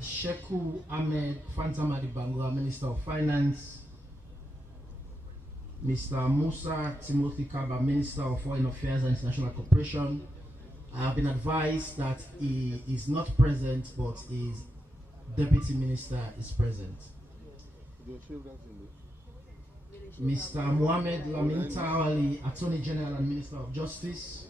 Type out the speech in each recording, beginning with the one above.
Sheku Ahmed Fantama Bangla, Minister of Finance, Mr. Musa Timothy Kaba, Minister of Foreign Affairs and International Cooperation. I have been advised that he is not present, but his Deputy Minister is present. Mr. Mohamed Lamin Tawali, Attorney General and Minister of Justice.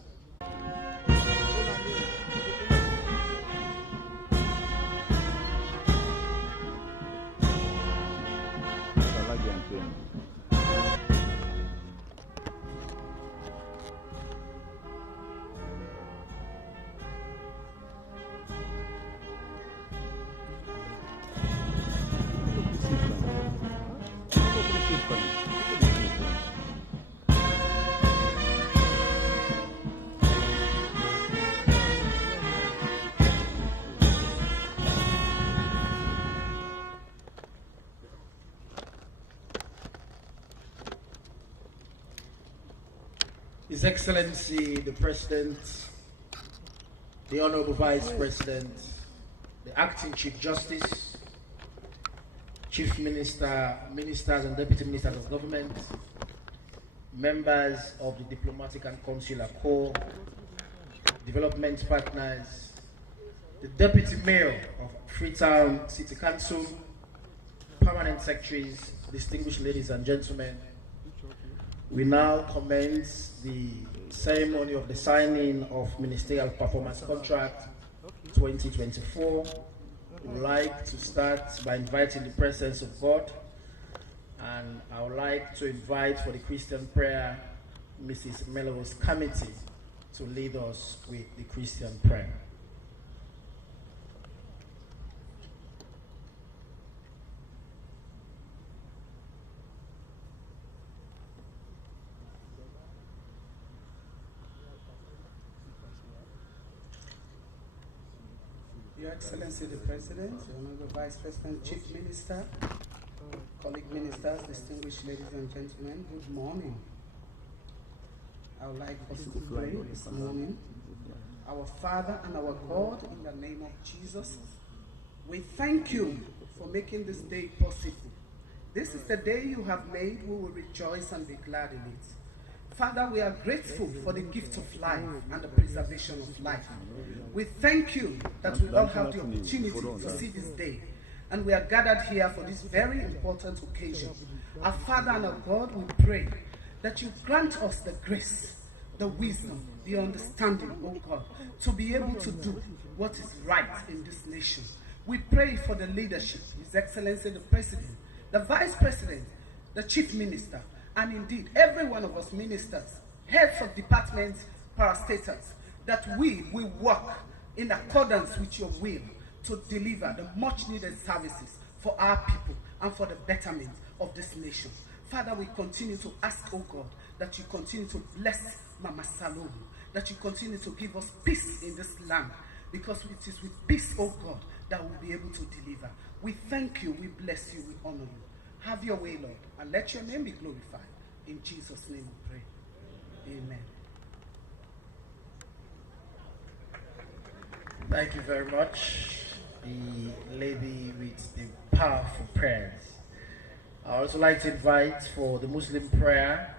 His Excellency the President, the Honorable Vice President, the Acting Chief Justice, Chief Minister, Ministers and Deputy Ministers of Government, members of the Diplomatic and Consular Corps, development partners, the Deputy Mayor of Freetown City Council, permanent secretaries, distinguished ladies and gentlemen. We now commence the ceremony of the signing of Ministerial Performance Contract 2024. We would like to start by inviting the presence of God, and I would like to invite for the Christian prayer Mrs. Melrose Committee to lead us with the Christian prayer. Your Excellency the President, Honorable Vice President, Chief Minister, colleague ministers, distinguished ladies and gentlemen, good morning. I would like us to pray this morning. Our Father and our God, in the name of Jesus, we thank you for making this day possible. This is the day you have made. We will rejoice and be glad in it. Father, we are grateful for the gift of life and the preservation of life. We thank you that we all have the opportunity to see this day, and we are gathered here for this very important occasion. Our Father and our God, we pray that you grant us the grace, the wisdom, the understanding, oh God, to be able to do what is right in this nation. We pray for the leadership, His Excellency the President, the Vice President, the Chief Minister, and indeed every one of us ministers, heads of departments, parastatals, that we will work in accordance with your will to deliver the much needed services for our people and for the betterment of this nation. Father, we continue to ask, oh God, that you continue to bless Mama Salome, that you continue to give us peace in this land, because it is with peace, oh God, that we'll be able to deliver. We thank you, we bless you, we honor you. Have your way, Lord, and let your name be glorified. In Jesus' name we pray. Amen. Thank you very much, the lady with the powerful prayers. I also like to invite for the Muslim prayer,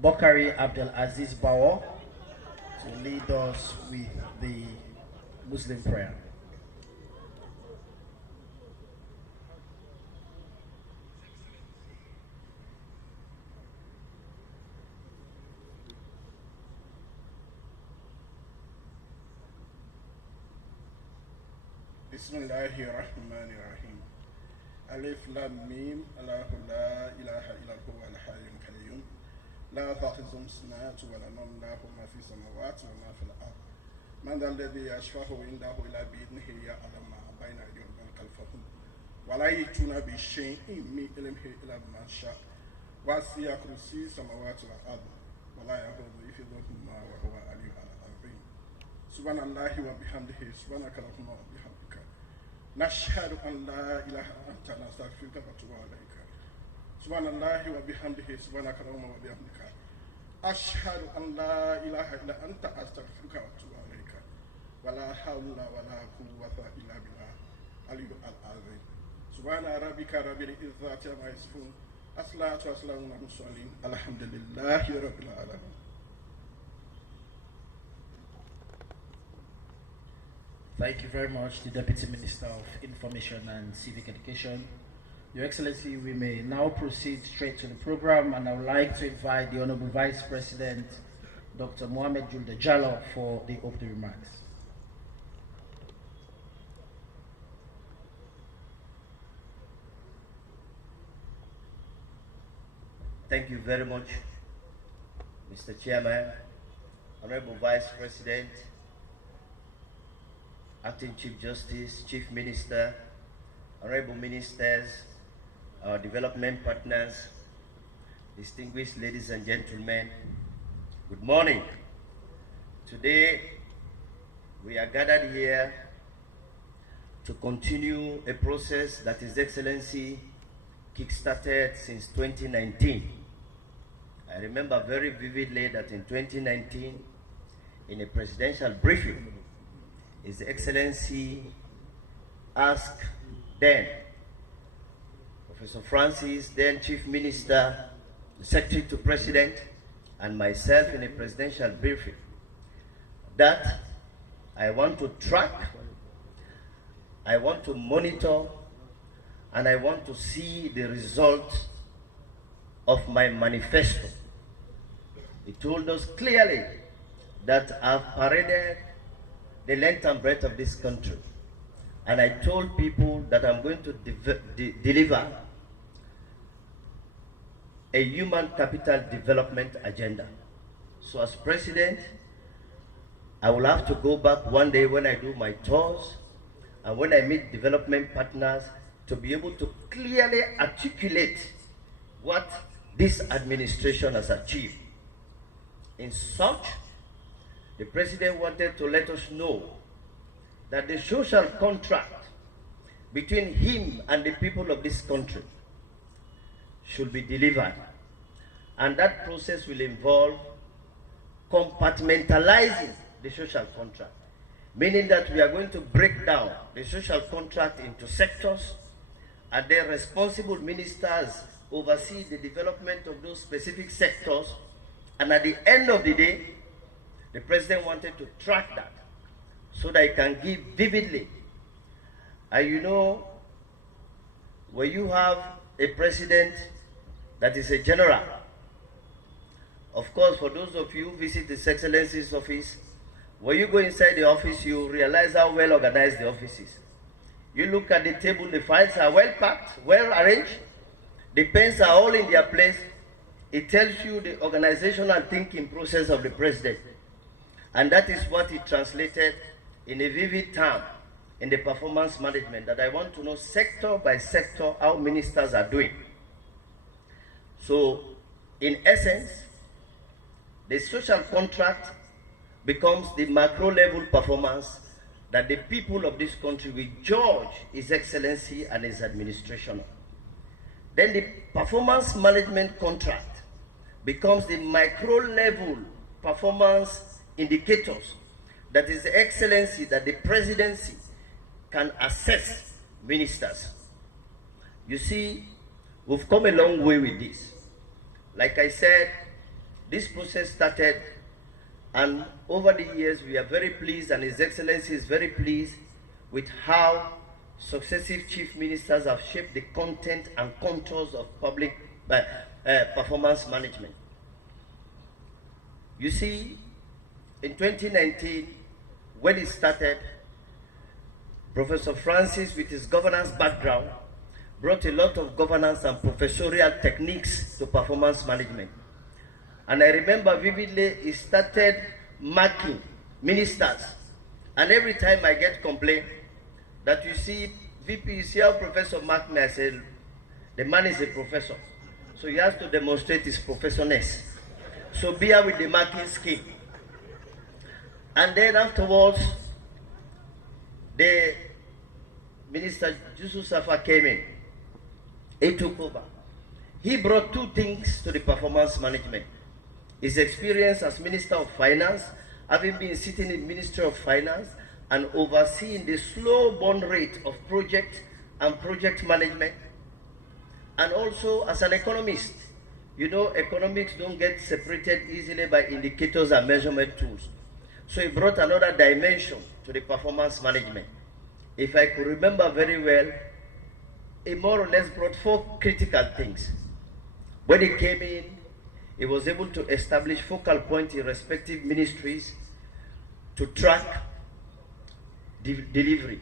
Bokari Abdel Aziz Bawo to lead us with the Muslim prayer. Bismillahirrahmanirrahim. Alif Lam Mim. Allahu la ilaha illa huwa al-hayyul qayyum. La ta'khudhuhu sinatun wa la nawm, lahu ma fi samawati wa ma fil ard. Man dhal ladhi yashfa'u indahu illa bi idhnihi ya'lamu ma bayna aydihim wa ma khalfahum. Wa la yutuna bi shay'in min ilmihi illa bima sha'a. Wasi'a kursiyyuhu samawati wal ard. Wa la yahuduhu hifdhuhuma wa huwa al-aliyyul azim. Subhanallahi wa bihamdihi, subhanaka Allahumma wa bihamdika. نشهد أن لا إله إلا أنت نستغفرك ونتوب إليك. سبحان الله وبحمده سبحانك اللهم وبحمدك. أشهد أن لا إله إلا أنت أستغفرك وأتوب إليك. ولا حول ولا قوة إلا بالله العلي العظيم سبحان ربك رب العزة عما يصفون الصلاة والسلام على المرسلين الحمد لله رب العالمين. Thank you very much, the Deputy Minister of Information and Civic Education. Your Excellency, we may now proceed straight to the program, and I would like to invite the Honorable Vice President, Dr. Mohamed Julde Jallo, for the opening remarks. Thank you very much, Mr. Chairman, Honorable Vice President, Acting Chief Justice, Chief Minister, Honorable Ministers, our development partners, distinguished ladies and gentlemen, good morning. Today, we are gathered here to continue a process that His Excellency kick-started since 2019. I remember very vividly that in 2019, in a presidential briefing, His Excellency asked then Professor Francis, then Chief Minister, the Secretary to President, and myself in a presidential briefing that I want to track, I want to monitor, and I want to see the result of my manifesto. He told us clearly that I've paraded the length and breadth of this country, and I told people that I'm going to deliver a human capital development agenda. So as president, I will have to go back one day when I do my tours and when I meet development partners to be able to clearly articulate what this administration has achieved. In such, the president wanted to let us know that the social contract between him and the people of this country should be delivered. And that process will involve compartmentalizing the social contract, meaning that we are going to break down the social contract into sectors, and then responsible ministers oversee the development of those specific sectors. And at the end of the day, the president wanted to track that so that he can give vividly. And you know, when you have a president that is a general, of course, for those of you who visit His Excellency's office, when you go inside the office, you realize how well organized the office is. You look at the table, the files are well packed, well arranged, the pens are all in their place. It tells you the organizational thinking process of the president. And that is what he translated in a vivid term in the performance management, that I want to know sector by sector how ministers are doing. So, in essence, the social contract becomes the macro level performance that the people of this country will judge His Excellency and his administration. Then the performance management contract becomes the micro level performance indicators that His Excellency, that the presidency can assess ministers. You see, we've come a long way with this. Like I said, this process started, and over the years we are very pleased, and His Excellency is very pleased with how successive chief ministers have shaped the content and contours of public performance management. You see, in 2019, when it started, Professor Francis, with his governance background, brought a lot of governance and professorial techniques to performance management. And I remember vividly, he started marking ministers. And every time I get complaint that you see, VP, you see how Professor marked me, I said, the man is a professor. So he has to demonstrate his professorness. So bear with the marking scheme. And then afterwards, the Minister Julius came in. He took over. He brought two things to the performance management. His experience as Minister of Finance, having been sitting in Ministry of Finance, and overseeing the slow burn rate of project and project management. And also as an economist, you know, economics don't get separated easily by indicators and measurement tools. So he brought another dimension to the performance management. If I could remember very well, he more or less brought 4 critical things. When he came in, he was able to establish focal points in respective ministries to track delivery.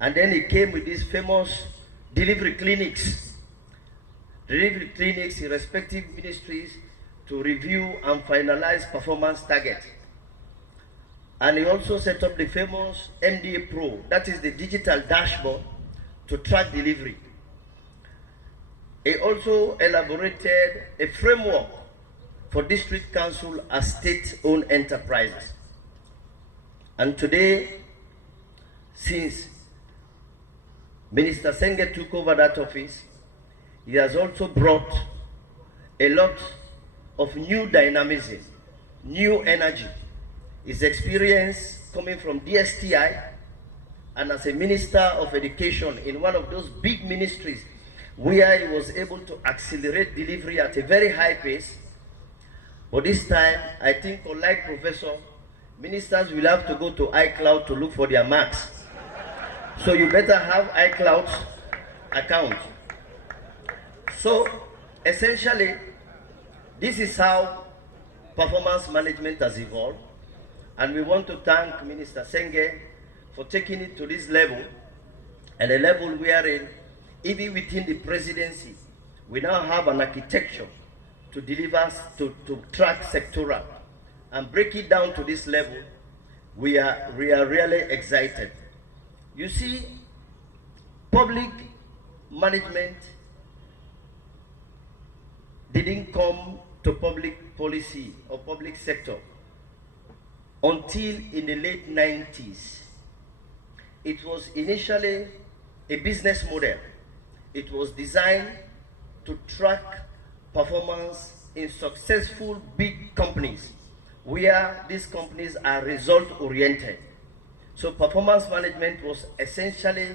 And then he came with these famous delivery clinics in respective ministries to review and finalize performance targets. And he also set up the famous MDA Pro, that is the digital dashboard to track delivery. He also elaborated a framework for district council as state-owned enterprises. And today, since Minister Senge took over that office, he has also brought a lot of new dynamism, new energy. His experience coming from DSTI and as a Minister of Education in one of those big ministries where he was able to accelerate delivery at a very high pace. But this time, I think, unlike Professor, ministers will have to go to iCloud to look for their marks. So you better have iCloud's account. So essentially, this is how performance management has evolved. And we want to thank Minister Senge for taking it to this level, and a level wherein, even within the presidency, we now have an architecture to deliver, to track sectoral, and break it down to this level. We are really excited. You see, public management didn't come to public policy or public sector until in the late 90s. It was initially a business model. It was designed to track performance in successful big companies, where these companies are result-oriented. So performance management was essentially,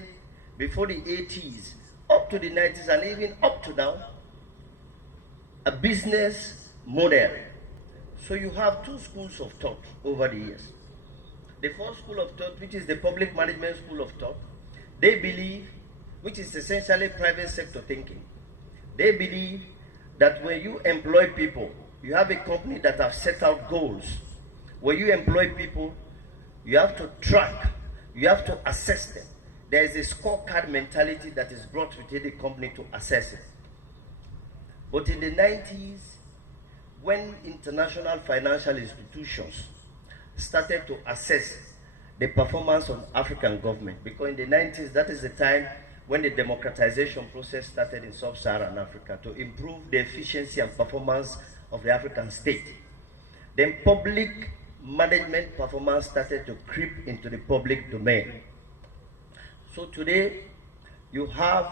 before the 80s, up to the 90s, and even up to now, a business model. So you have 2 schools of thought over the years. The first school of thought, which is the public management school of thought, they believe, which is essentially private sector thinking, they believe that when you employ people, you have a company that have set out goals. When you employ people, you have to track, you have to assess them. There is a scorecard mentality that is brought within the company to assess it. But in the 90s, when international financial institutions started to assess the performance of African government, because in the 90s, that is the time when the democratization process started in sub-Saharan Africa to improve the efficiency and performance of the African state. Then public management performance started to creep into the public domain. So today, you have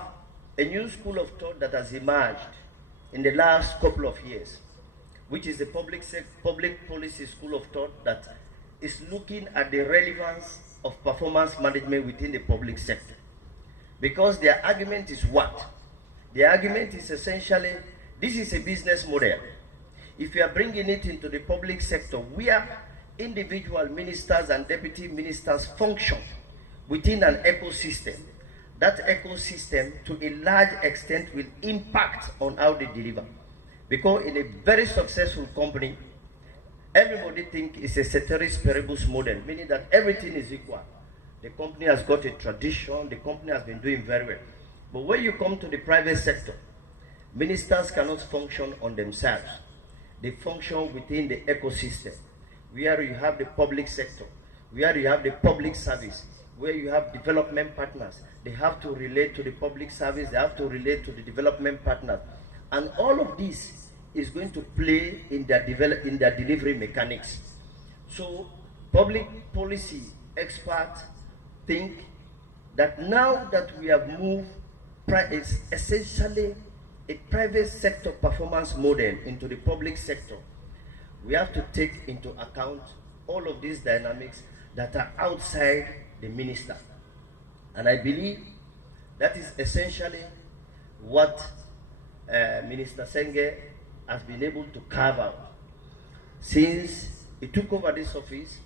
a new school of thought that has emerged in the last couple of years, which is the public policy school of thought that is looking at the relevance of performance management within the public sector. Because their argument is what? The argument is essentially, this is a business model. If you are bringing it into the public sector, where individual ministers and deputy ministers function within an ecosystem, that ecosystem to a large extent will impact on how they deliver. Because in a very successful company, everybody thinks it's a ceteris paribus model, meaning that everything is equal. The company has got a tradition, the company has been doing very well. But when you come to the private sector, ministers cannot function on themselves. They function within the ecosystem, where you have the public sector, where you have the public service, where you have development partners. They have to relate to the public service, they have to relate to the development partners. And all of this is going to play in their delivery mechanics. So public policy experts think that now that we have moved it's essentially a private sector performance model into the public sector, we have to take into account all of these dynamics that are outside the minister. And I believe that is essentially what Minister Senge has been able to carve out. Since he took over this office,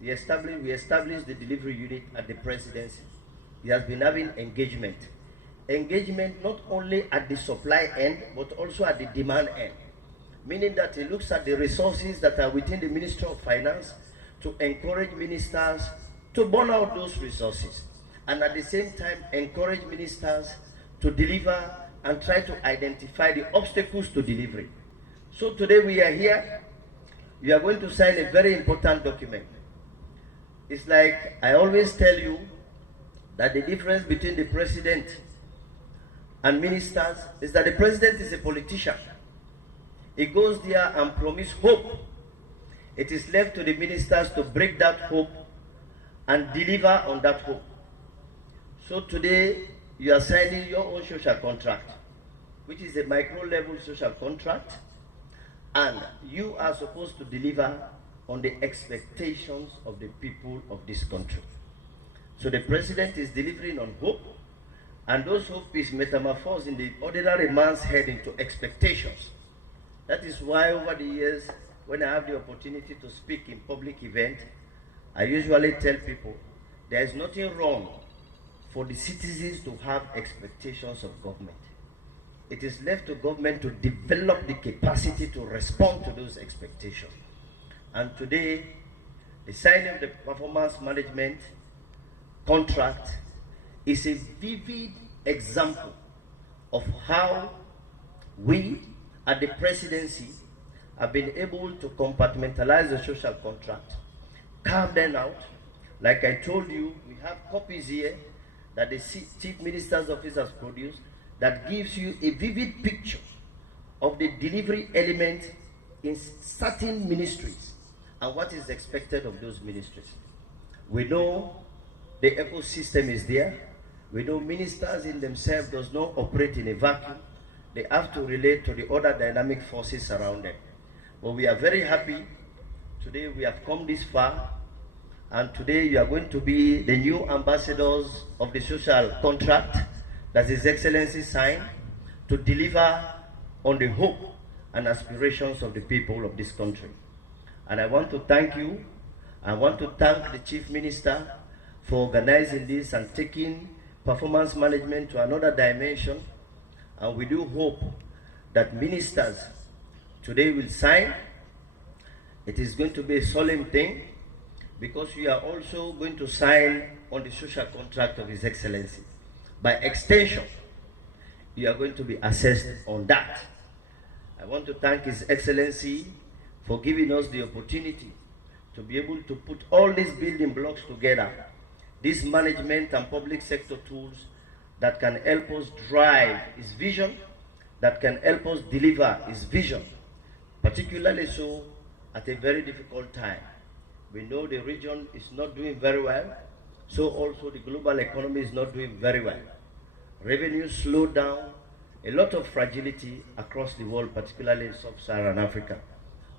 we established the delivery unit at the presidency. He has been having engagement. Engagement not only at the supply end, but also at the demand end. Meaning that he looks at the resources that are within the Ministry of Finance to encourage ministers to burn out those resources. And at the same time, encourage ministers to deliver and try to identify the obstacles to delivery. So today we are here. We are going to sign a very important document. It's like I always tell you that the difference between the president and ministers is that the president is a politician. He goes there and promises hope. It is left to the ministers to break that hope and deliver on that hope. So today you are signing your own social contract, which is a micro-level social contract, and you are supposed to deliver on the expectations of the people of this country. So the president is delivering on hope, and those hope is metamorphosed in the ordinary man's head into expectations. That is why over the years, when I have the opportunity to speak in public events, I usually tell people there is nothing wrong for the citizens to have expectations of government. It is left to government to develop the capacity to respond to those expectations. And today, the signing of the performance management contract is a vivid example of how we at the presidency have been able to compartmentalize the social contract, carve them out. Like I told you, we have copies here that the Chief Minister's Office has produced that gives you a vivid picture of the delivery element in certain ministries and what is expected of those ministries. We know the ecosystem is there. We know ministers in themselves does not operate in a vacuum. They have to relate to the other dynamic forces around them. But we are very happy. Today we have come this far, and today you are going to be the new ambassadors of the social contract that His Excellency signed to deliver on the hope and aspirations of the people of this country. And I want to thank you. I want to thank the Chief Minister for organizing this and taking performance management to another dimension. And we do hope that ministers today will sign. It is going to be a solemn thing because we are also going to sign on the social contract of His Excellency. By extension, you are going to be assessed on that. I want to thank His Excellency for giving us the opportunity to be able to put all these building blocks together, these management and public sector tools that can help us drive his vision, that can help us deliver his vision, particularly so at a very difficult time. We know the region is not doing very well, so also the global economy is not doing very well. Revenue slowed down, a lot of fragility across the world, particularly in sub-Saharan Africa.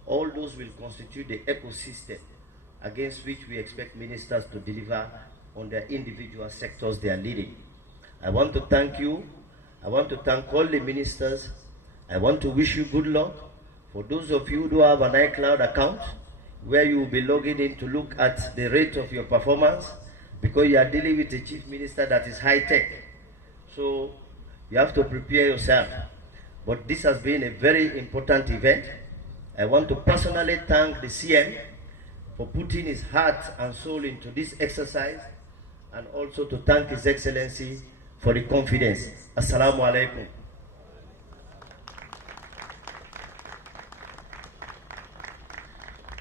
All those will constitute the ecosystem against which we expect ministers to deliver on their individual sectors they are leading. I want to thank you. I want to thank all the ministers. I want to wish you good luck. For those of you who have an iCloud account, where you will be logging in to look at the rate of your performance, because you are dealing with a chief minister that is high-tech. So you have to prepare yourself. But this has been a very important event. I want to personally thank the CM for putting his heart and soul into this exercise, and also to thank His Excellency for the confidence. Assalamu alaikum.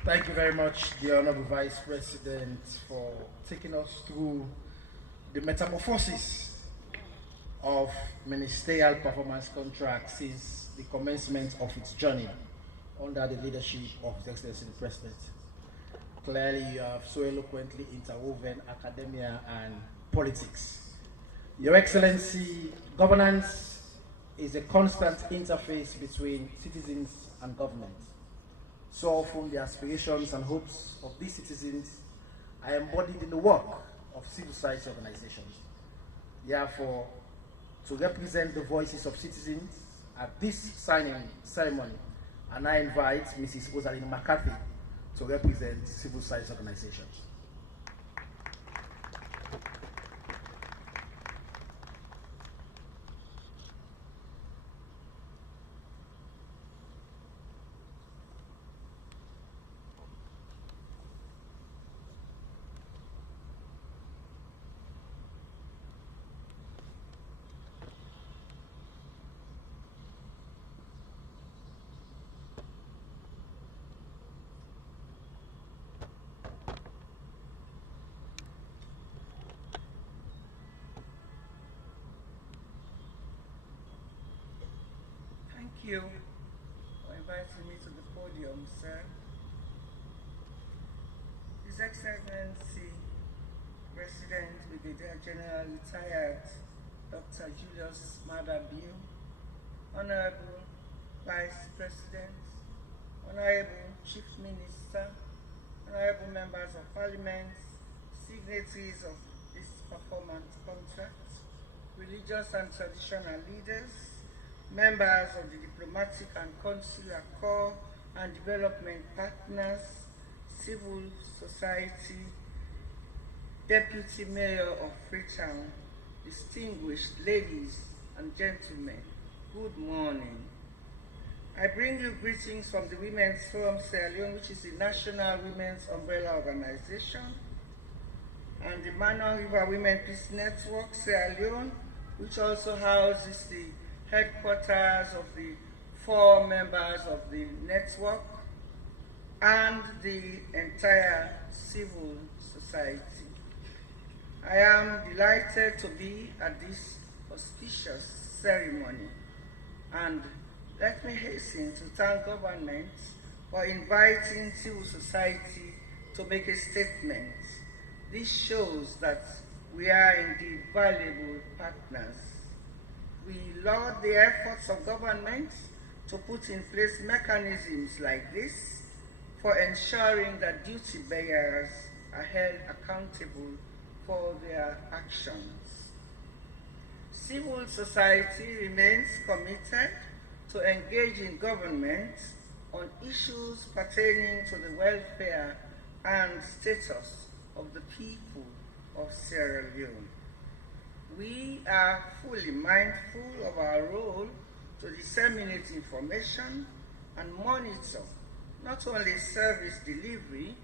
Thank you very much, the Honorable Vice President, for taking us through the metamorphosis of ministerial performance contract since the commencement of its journey under the leadership of His Excellency the President. Clearly, you have so eloquently interwoven academia and politics. Your Excellency, governance is a constant interface between citizens and government. So often the aspirations and hopes of these citizens are embodied in the work of civil society organizations. Therefore, to represent the voices of citizens at this signing ceremony, and I invite Mrs. Rosaline McCarthy to represent civil society organizations. Thank you for inviting me to the podium, sir. His Excellency, President Brigadier General Retired Dr. Julius Maada, Honorable Vice President, Honorable Chief Minister, Honorable Members of Parliament, signatories of this performance contract, religious and traditional leaders, members of the diplomatic and consular corps and development partners, civil society, Deputy Mayor of Freetown, distinguished ladies and gentlemen, good morning. I bring you greetings from the Women's Forum Sierra Leone, which is the National Women's Umbrella Organization, and the Manon River Women Peace Network Sierra Leone, which also houses the headquarters of the 4 members of the network and the entire civil society. I am delighted to be at this auspicious ceremony, and let me hasten to thank government for inviting civil society to make a statement. This shows that we are indeed valuable partners. We laud the efforts of government to put in place mechanisms like this for ensuring that duty bearers are held accountable for their actions. Civil society remains committed to engage in government on issues pertaining to the welfare and status of the people of Sierra Leone. We are fully mindful of our role to disseminate information and monitor not only service delivery,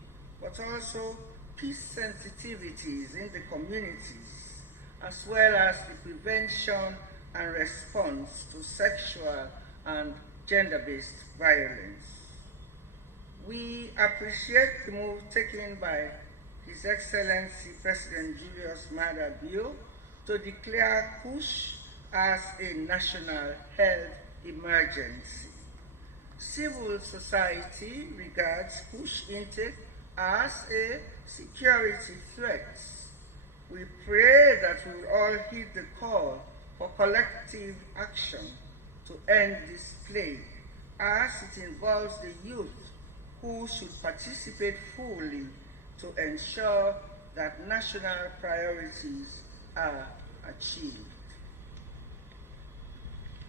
but also peace sensitivities in the communities, as well as the prevention and response to sexual and gender-based violence. We appreciate the move taken by His Excellency President Julius Maada to declare Kush as a national health emergency. Civil society regards Kush intake as a security threat. We pray that we will all heed the call for collective action to end this plague, as it involves the youth who should participate fully to ensure that national priorities are achieved.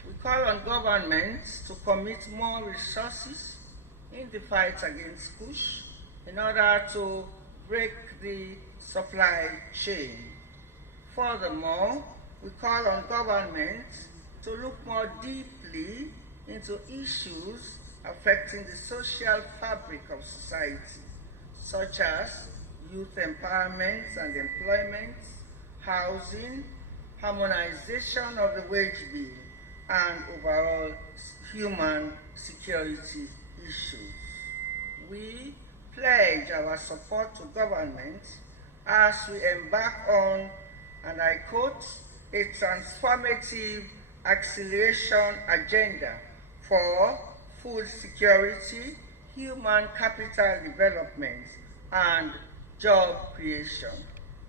We call on governments to commit more resources in the fight against Kush in order to break the supply chain. Furthermore, we call on governments to look more deeply into issues affecting the social fabric of society, such as youth empowerment and employment, housing, harmonization of the wage bill, and overall human security issues. We pledge our support to government as we embark on, and I quote, a transformative acceleration agenda for food security, human capital development, and job creation,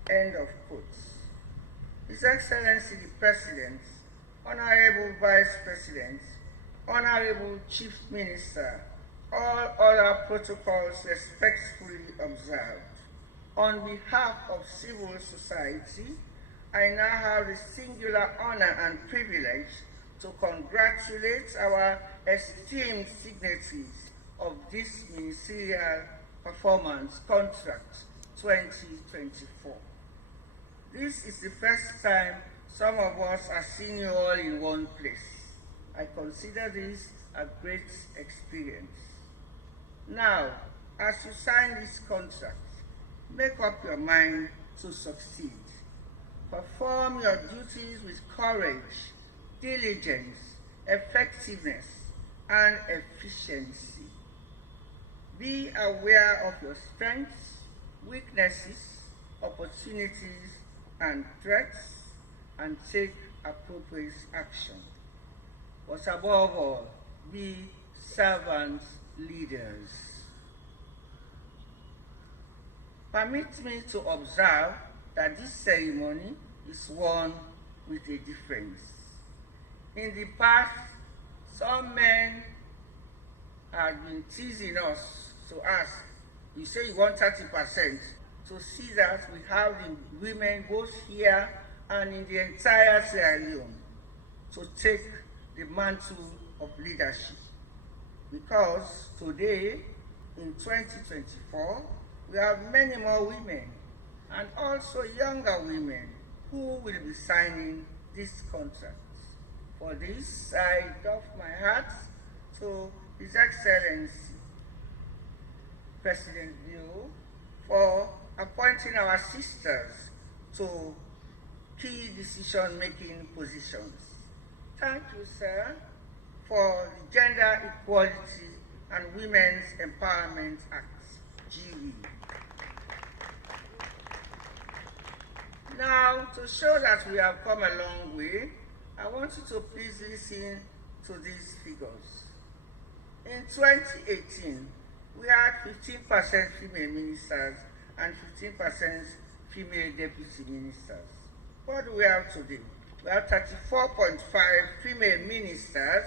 end of quotes. His Excellency the President, Honorable Vice President, Honorable Chief Minister, all other protocols respectfully observed. On behalf of civil society, I now have the singular honor and privilege to congratulate our esteemed signatories of this Ministerial Performance Contract 2024. This is the first time some of us are seeing you all in one place. I consider this a great experience. Now, as you sign this contract, make up your mind to succeed. Perform your duties with courage, diligence, effectiveness, and efficiency. Be aware of your strengths, weaknesses, opportunities, and threats, and take appropriate action. But above all, be servant leaders. Permit me to observe that this ceremony is one with a difference. In the past, some men have been teasing us to ask, you say you want 30%, to see that we have the women both here and in the entire Sierra Leone to take the mantle of leadership. Because today, in 2024, we have many more women and also younger women who will be signing this contract. For this, I doff my hat to His Excellency, President Leone, for appointing our sisters to key decision-making positions. Thank you, sir, for the Gender Equality and Women's Empowerment Act, GE. Now, to show that we have come a long way, I want you to please listen to these figures. In 2018, we had 15% female ministers and 15% female deputy ministers. What do we have today? We have 34.5 female ministers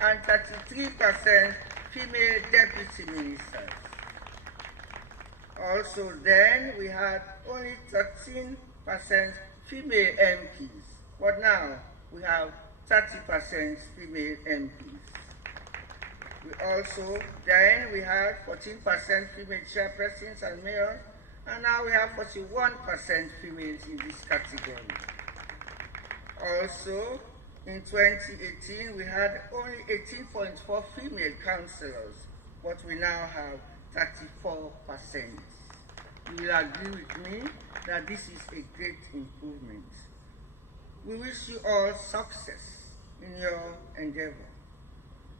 and 33% female deputy ministers. Also then, we had only 13% female MPs, but now we have 30% female MPs. We had 14% female chairpersons and mayors, and now we have 41% females in this category. Also, in 2018, we had only 18.4 female councillors, but we now have 34%. You will agree with me that this is a great improvement. We wish you all success in your endeavor.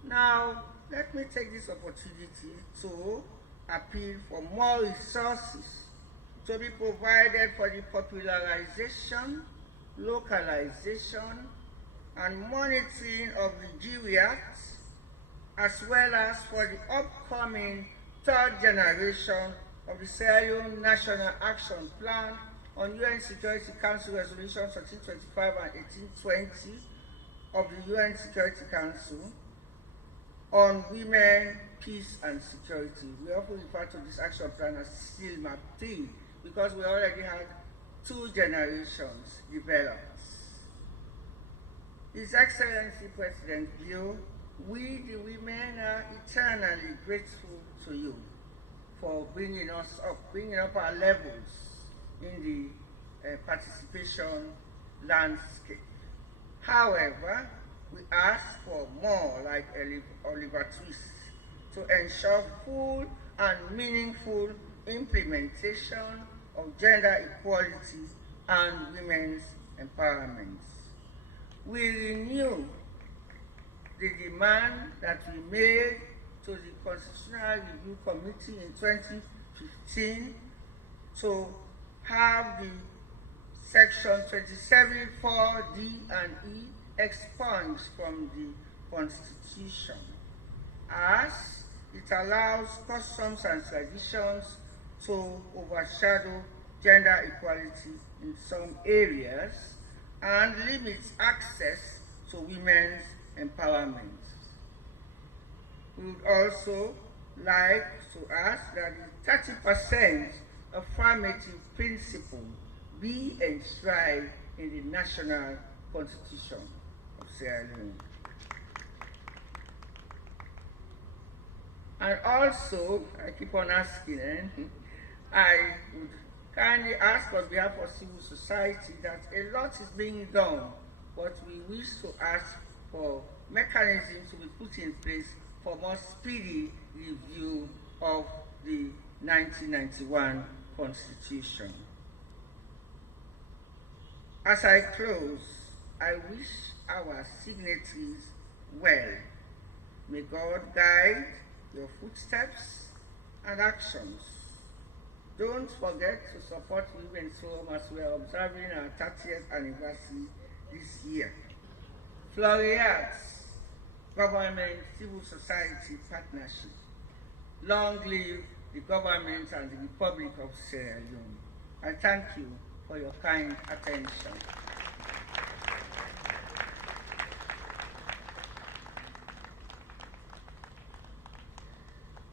Now, let me take this opportunity to appeal for more resources to be provided for the popularization, localization, and monitoring of the GE Act, as well as for the upcoming third generation of the Sierra Leone National Action Plan on UN Security Council Resolutions 1325 and 1820 of the UN Security Council on women, peace, and security. We often refer to this action plan as SILMAP 3 because we already had 2 generations developed. His Excellency President Leone, we the women are eternally grateful to you for bringing up our levels in the participation landscape. However, we ask for more, like Oliver Twist, to ensure full and meaningful implementation of gender equality and women's empowerment. We renew the demand that we made to the Constitutional Review Committee in 2015 to have the Section 27(4)(d) and E expunged from the Constitution, as it allows customs and traditions to overshadow gender equality in some areas and limits access to women's empowerment. We would also like to ask that the 30% affirmative principle be enshrined in the national constitution of Sierra Leone. And also, I keep on asking, I would kindly ask on behalf of civil society that a lot is being done, but we wish to ask for mechanisms to be put in place for more speedy review of the 1991 Constitution. As I close, I wish our signatories well. May God guide your footsteps and actions. Don't forget to support Women's Home as we are observing our 30th anniversary this year. Floriads, Government Civil Society Partnership. Long live the government and the Republic of Sierra Leone. I thank you for your kind attention.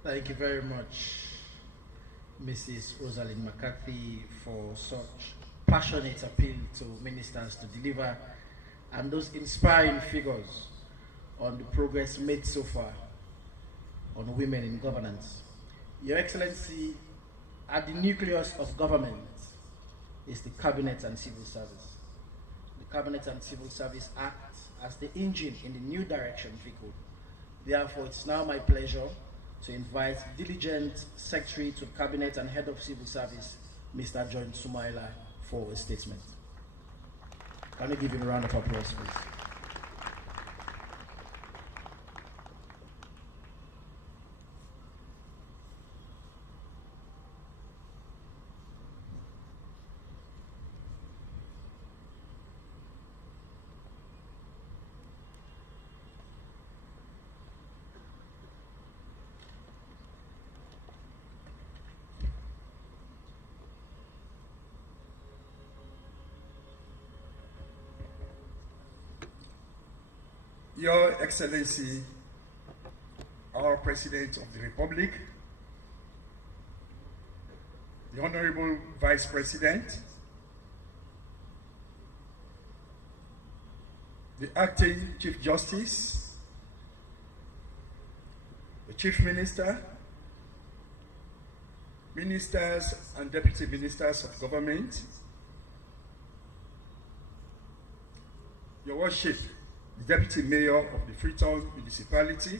Thank you very much, Mrs. Rosalind McCarthy, for such passionate appeal to ministers to deliver and those inspiring figures on the progress made so far on women in governance. Your Excellency, at the nucleus of government is the Cabinet and Civil Service. The Cabinet and Civil Service act as the engine in the new direction vehicle. Therefore, it's now my pleasure to invite diligent Secretary to Cabinet and Head of Civil Service, Mr. John Sumaila, for a statement. Can you give him a round of applause, please? Your Excellency, our President of the Republic, the Honorable Vice President, the Acting Chief Justice, the Chief Minister, Ministers and Deputy Ministers of Government, Your Worship, the Deputy Mayor of the Freetown Municipality,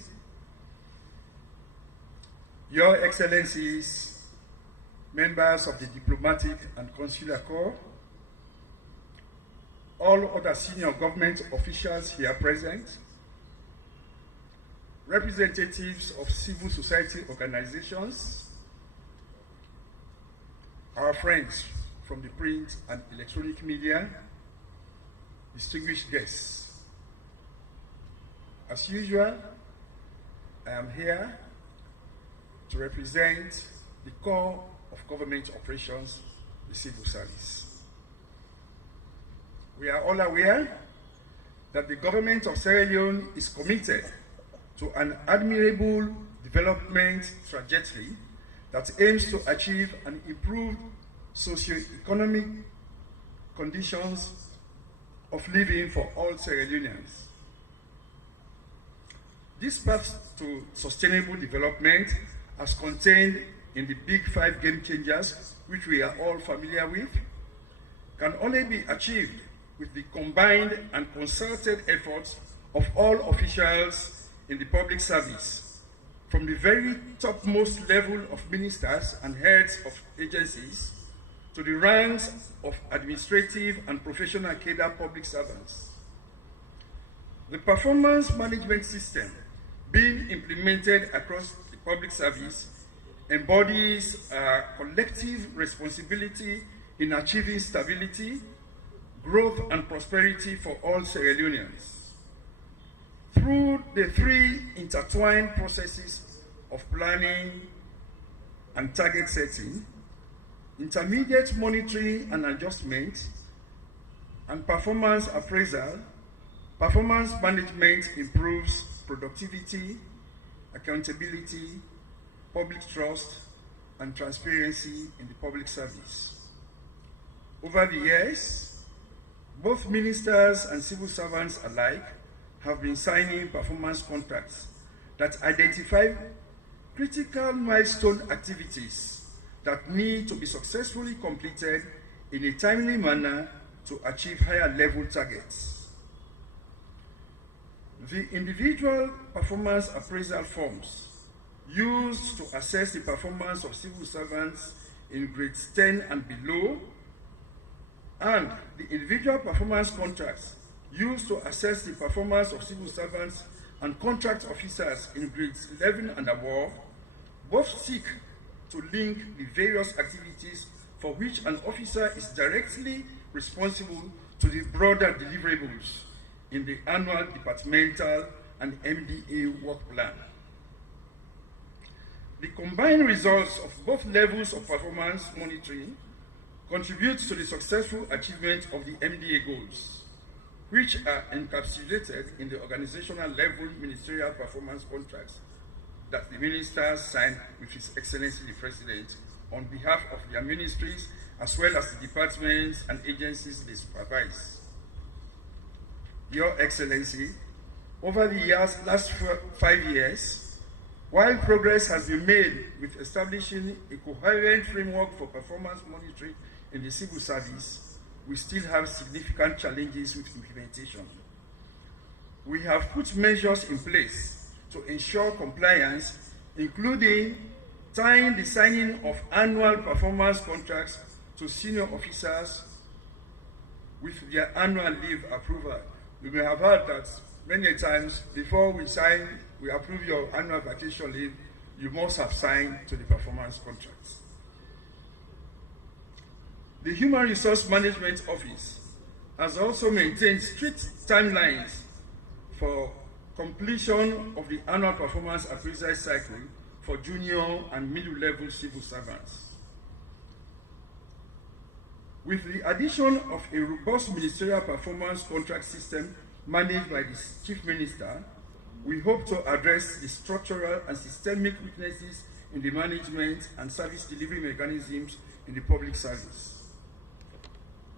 Your Excellencies, members of the Diplomatic and Consular Corps, all other senior government officials here present, representatives of civil society organizations, our friends from the print and electronic media, distinguished guests. As usual, I am here to represent the core of government operations, the civil service. We are all aware that the government of Sierra Leone is committed to an admirable development trajectory that aims to achieve and improve socio-economic conditions of living for all Sierra Leoneans. This path to sustainable development, as contained in the Big Five game changers, which we are all familiar with, can only be achieved with the combined and concerted efforts of all officials in the public service, from the very topmost level of ministers and heads of agencies to the ranks of administrative and professional cadre public servants. The performance management system being implemented across the public service embodies a collective responsibility in achieving stability, growth, and prosperity for all Sierra Leoneans. Through the three intertwined processes of planning and target setting, intermediate monitoring and adjustment, and performance appraisal, performance management improves productivity, accountability, public trust, and transparency in the public service. Over the years, both ministers and civil servants alike have been signing performance contracts that identify critical milestone activities that need to be successfully completed in a timely manner to achieve higher level targets. The individual performance appraisal forms used to assess the performance of civil servants in grades 10 and below, and the individual performance contracts used to assess the performance of civil servants and contract officers in grades 11 and above, both seek to link the various activities for which an officer is directly responsible to the broader deliverables in the annual departmental and MDA work plan. The combined results of both levels of performance monitoring contributes to the successful achievement of the MDA goals, which are encapsulated in the organizational level ministerial performance contracts that the ministers signed with His Excellency the President on behalf of their ministries, as well as the departments and agencies they supervise. Your Excellency, over the last 5 years, while progress has been made with establishing a coherent framework for performance monitoring in the civil service, we still have significant challenges with implementation. We have put measures in place to ensure compliance, including tying the signing of annual performance contracts to senior officers with their annual leave approval. You may have heard that many times before we approve your annual vacation leave, you must have signed to the performance contracts. The Human Resource Management Office has also maintained strict timelines for completion of the annual performance appraisal cycle for junior and middle-level civil servants. With the addition of a robust ministerial performance contract system managed by the Chief Minister, we hope to address the structural and systemic weaknesses in the management and service delivery mechanisms in the public service.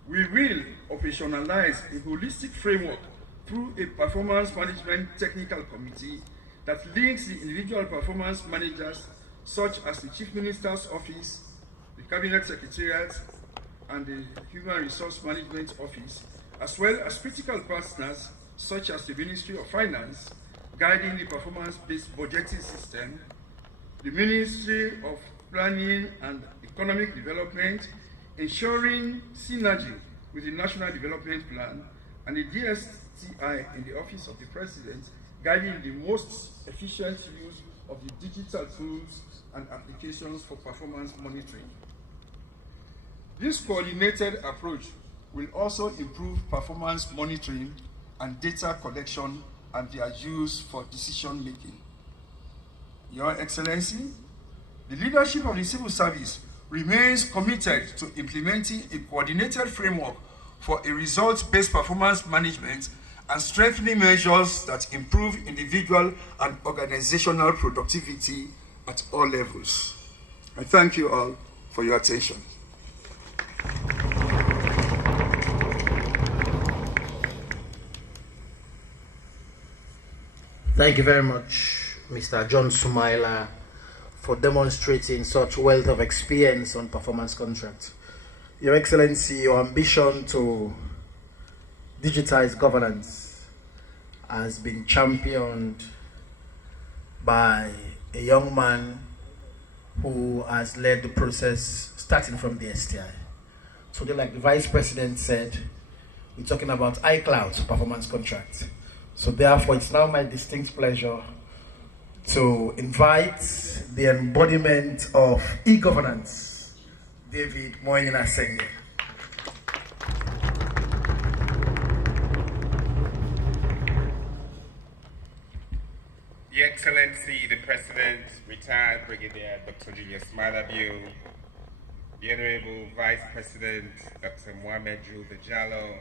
We will operationalize a holistic framework through a performance management technical committee that links the individual performance managers, such as the Chief Minister's Office, the Cabinet Secretariat, and the Human Resource Management Office, as well as critical partners such as the Ministry of Finance, guiding the performance-based budgeting system, the Ministry of Planning and Economic Development, ensuring synergy with the National Development Plan, and the DSTI in the Office of the President, guiding the most efficient use of the digital tools and applications for performance monitoring. This coordinated approach will also improve performance monitoring and data collection and their use for decision making. Your Excellency, the leadership of the civil service remains committed to implementing a coordinated framework for a results-based performance management and strengthening measures that improve individual and organizational productivity at all levels. I thank you all for your attention. Thank you very much, Mr. John Sumaila, for demonstrating such wealth of experience on performance contracts. Your Excellency, your ambition to digitize governance has been championed by a young man who has led the process starting from the STI. Today, like the Vice President said, we're talking about iCloud performance contract. So therefore, it's now my distinct pleasure to invite the embodiment of e-governance, David Moyina Senge. Your Excellency, the President, retired Brigadier Dr. Julius Maada, the Honorable Vice President, Dr. Mohamed Jallo,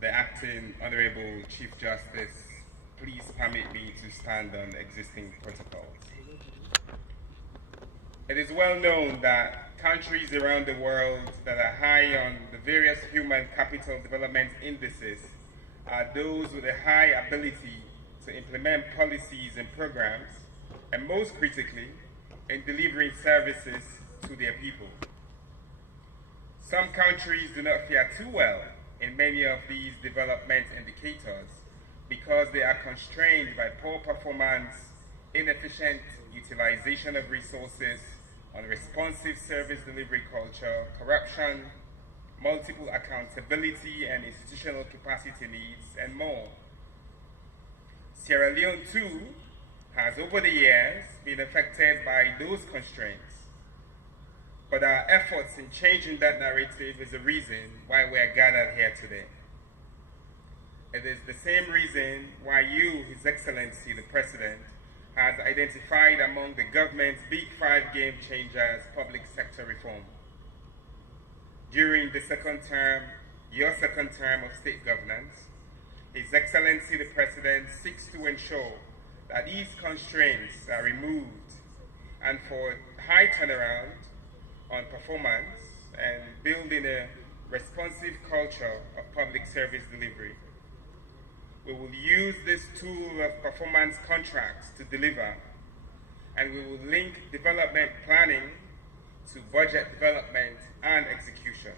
the Acting Honorable Chief Justice, please permit me to stand on existing protocols. It is well known that countries around the world that are high on the various human capital development indices are those with a high ability to implement policies and programs, and most critically, in delivering services to their people. Some countries do not fare too well in many of these development indicators because they are constrained by poor performance, inefficient utilization of resources, unresponsive service delivery culture, corruption, multiple accountability and institutional capacity needs, and more. Sierra Leone, too, has over the years been affected by those constraints. But our efforts in changing that narrative is the reason why we are gathered here today. It is the same reason why you, His Excellency, the President, has identified among the government's big 5 game changers public sector reform. During the your second term of state governance, His Excellency, the President, seeks to ensure that these constraints are removed and for high turnaround on performance and building a responsive culture of public service delivery. We will use this tool of performance contracts to deliver, and we will link development planning to budget development and execution.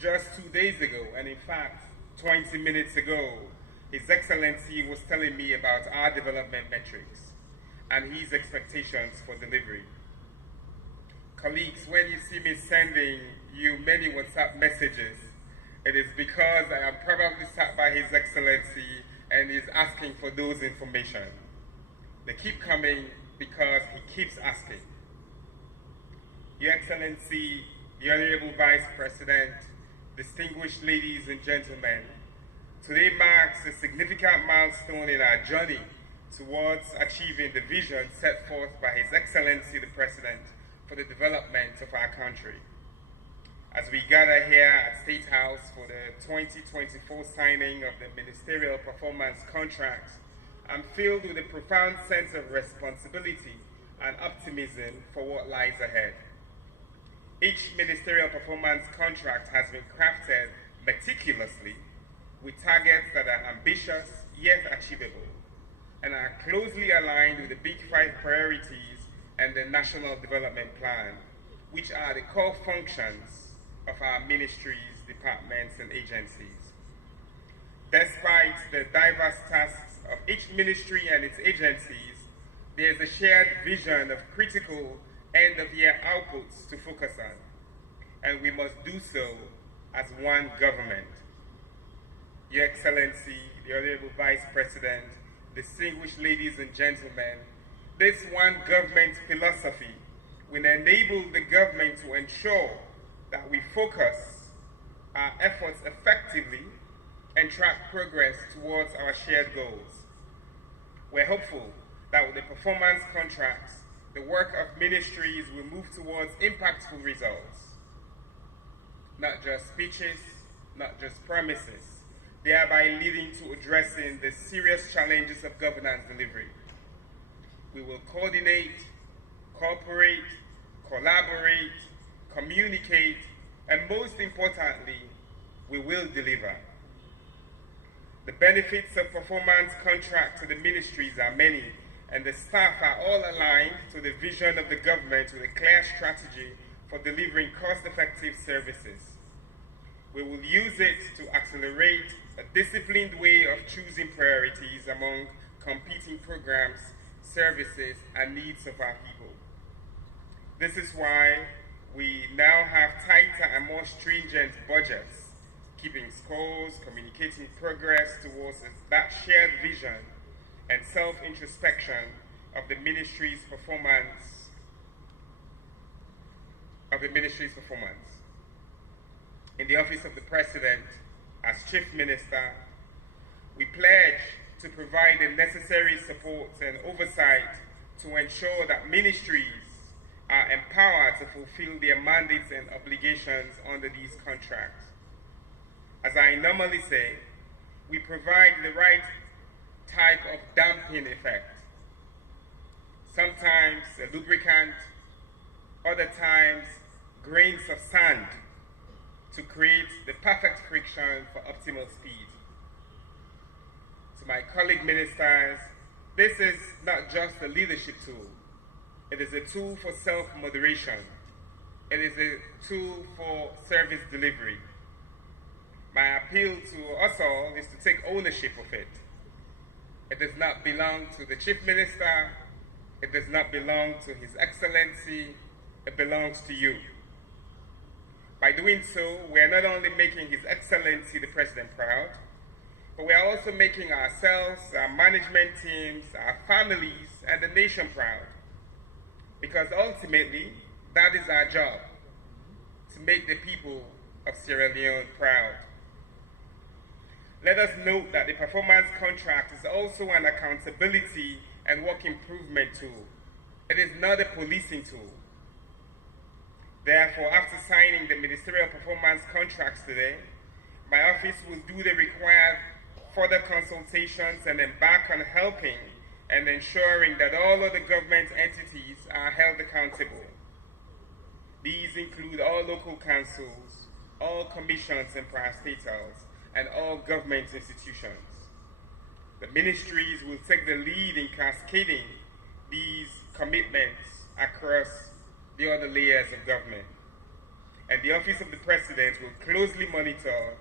Just 2 days ago, and in fact 20 minutes ago, His Excellency was telling me about our development metrics and his expectations for delivery. Colleagues, when you see me sending you many WhatsApp messages, it is because I am probably sat by His Excellency and is asking for those information. They keep coming because he keeps asking. Your Excellency, the Honorable Vice President, distinguished ladies and gentlemen, today marks a significant milestone in our journey towards achieving the vision set forth by His Excellency the President for the development of our country. As we gather here at State House for the 2024 signing of the Ministerial Performance Contract, I'm filled with a profound sense of responsibility and optimism for what lies ahead. Each Ministerial Performance Contract has been crafted meticulously with targets that are ambitious yet achievable and are closely aligned with the Big 5 priorities and the National Development Plan, which are the core functions of our ministries, departments, and agencies. Despite the diverse tasks of each ministry and its agencies, there is a shared vision of critical end-of-year outputs to focus on, and we must do so as one government. Your Excellency, the Honorable Vice President, distinguished ladies and gentlemen, this one government philosophy will enable the government to ensure that we focus our efforts effectively and track progress towards our shared goals. We're hopeful that with the performance contracts, the work of ministries will move towards impactful results. Not just speeches, not just promises, thereby leading to addressing the serious challenges of governance delivery. We will coordinate, cooperate, collaborate, communicate, and most importantly, we will deliver. The benefits of performance contract to the ministries are many, and the staff are all aligned to the vision of the government with a clear strategy for delivering cost-effective services. We will use it to accelerate a disciplined way of choosing priorities among competing programs, services, and needs of our people. This is why we now have tighter and more stringent budgets, keeping scores, communicating progress towards that shared vision and self-introspection of the ministry's performance. In the Office of the President, as Chief Minister, we pledge to provide the necessary support and oversight to ensure that ministries are empowered to fulfill their mandates and obligations under these contracts. As I normally say, we provide the right type of damping effect. sometimes a lubricant, other times grains of sand to create the perfect friction for optimal speed. To my colleague ministers, this is not just a leadership tool. It is a tool for self-moderation. It is a tool for service delivery. My appeal to us all is to take ownership of it. It does not belong to the Chief Minister. It does not belong to His Excellency. It belongs to you. By doing so, we are not only making His Excellency the President proud, but we are also making ourselves, our management teams, our families, and the nation proud. Because ultimately, that is our job, to make the people of Sierra Leone proud. Let us note that the performance contract is also an accountability and work improvement tool. It is not a policing tool. Therefore, after signing the ministerial performance contracts today, my office will do the required further consultations and embark on helping and ensuring that all other government entities are held accountable. These include all local councils, all commissions and parastatals, and all government institutions. The ministries will take the lead in cascading these commitments across the other layers of government. And the Office of the President will closely monitor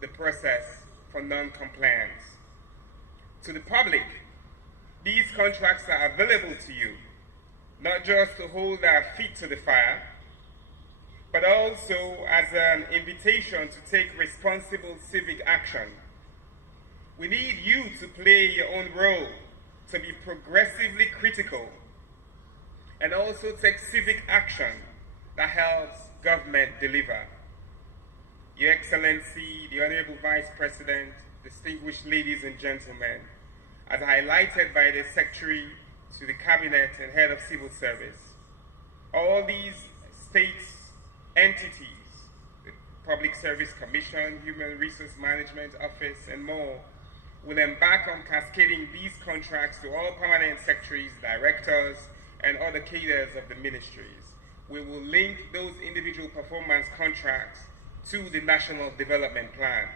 the process for non-compliance. To the public, these contracts are available to you, not just to hold our feet to the fire, but also as an invitation to take responsible civic action. We need you to play your own role, to be progressively critical, and also take civic action that helps government deliver. Your Excellency, the Honorable Vice President, distinguished ladies and gentlemen, as highlighted by the Secretary to the Cabinet and Head of Civil Service, all these states, entities, the Public Service Commission, Human Resource Management Office, and more, will embark on cascading these contracts to all permanent secretaries, directors, and other cadres of the ministries. We will link those individual performance contracts to the National Development Plan.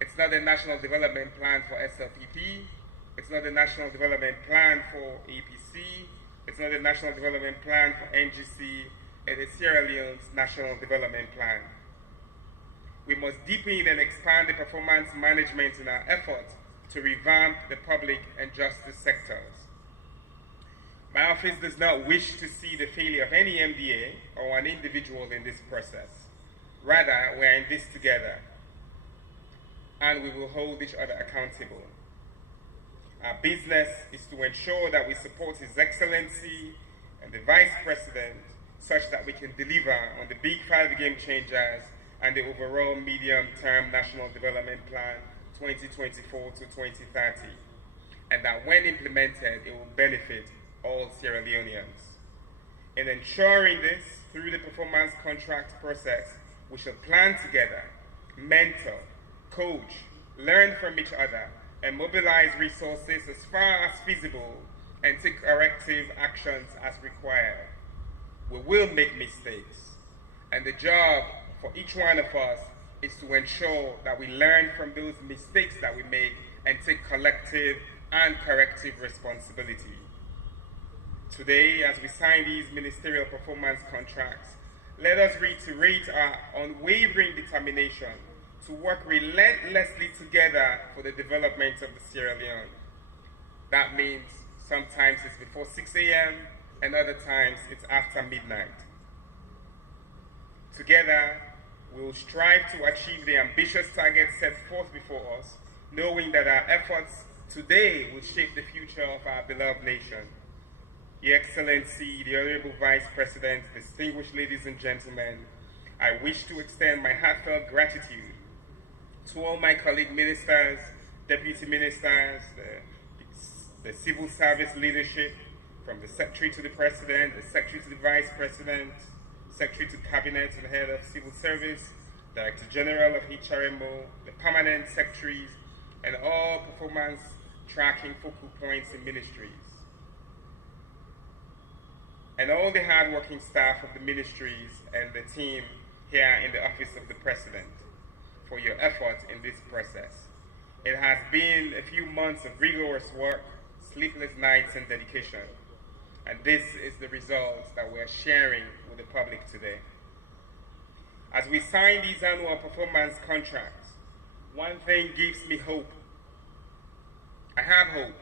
It's not a National Development Plan for SLPP. It's not a National Development Plan for APC. It's not a National Development Plan for NGC. It is Sierra Leone's National Development Plan. We must deepen and expand the performance management in our effort to revamp the public and justice sectors. My office does not wish to see the failure of any MDA or an individual in this process. Rather, we are in this together, and we will hold each other accountable. Our business is to ensure that we support His Excellency and the Vice President such that we can deliver on the Big 5 game changers and the overall medium-term National Development Plan 2024 to 2030, and that when implemented, it will benefit all Sierra Leoneans. In ensuring this, through the performance contract process, we shall plan together, mentor, coach, learn from each other, and mobilize resources as far as feasible and take corrective actions as required. We will make mistakes, and the job for each one of us is to ensure that we learn from those mistakes that we make and take collective and corrective responsibility. Today, as we sign these ministerial performance contracts, let us reiterate our unwavering determination to work relentlessly together for the development of the Sierra Leone. That means sometimes it's before 6 a.m. and other times it's after midnight. Together, we will strive to achieve the ambitious targets set forth before us, knowing that our efforts today will shape the future of our beloved nation. Your Excellency, the Honorable Vice President, distinguished ladies and gentlemen, I wish to extend my heartfelt gratitude to all my colleague ministers, deputy ministers, the civil service leadership, from the Secretary to the President, the Secretary to the Vice President, Secretary to Cabinet and Head of Civil Service, Director General of HRMO, the permanent secretaries, and all performance tracking focal points in ministries, and all the hard-working staff of the ministries and the team here in the Office of the President for your effort in this process. It has been a few months of rigorous work, sleepless nights, and dedication, and this is the results that we're sharing with the public today. As we sign these annual performance contracts, one thing gives me hope. I have hope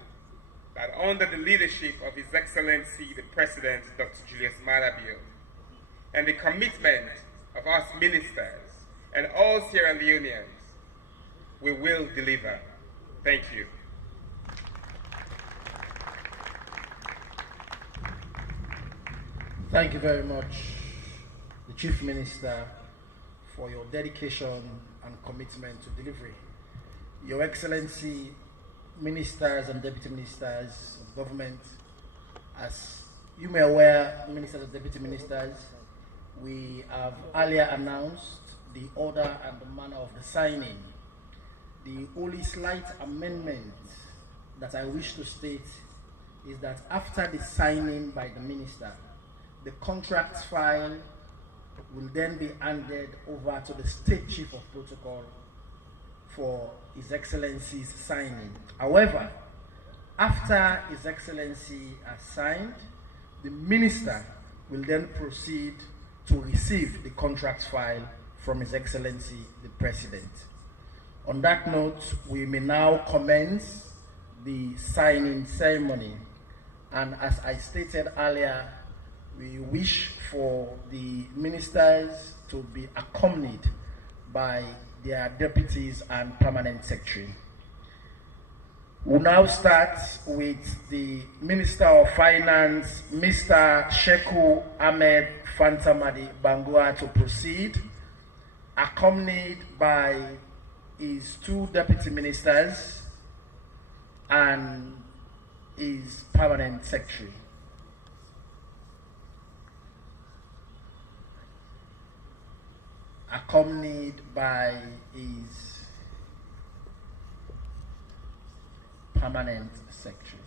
that under the leadership of His Excellency the President, Dr. Julius Maada, and the commitment of us ministers and all Sierra Leoneans, we will deliver. Thank you. Thank you very much, the Chief Minister, for your dedication and commitment to delivery. Your Excellency, ministers and deputy ministers of government, as you may aware, ministers and deputy ministers, we have earlier announced the order and the manner of the signing. The only slight amendment that I wish to state is that after the signing by the minister, the contract file will then be handed over to the State Chief of Protocol for His Excellency's signing. However, after His Excellency has signed, the minister will then proceed to receive the contract file from His Excellency the President. On that note, we may now commence the signing ceremony. And as I stated earlier, we wish for the ministers to be accompanied by their deputies and permanent secretary. We'll now start with the Minister of Finance, Mr. Sheku Ahmed Fantamadi Bangua, to proceed, accompanied by his two deputy ministers and his permanent secretary. Accompanied by his permanent secretary.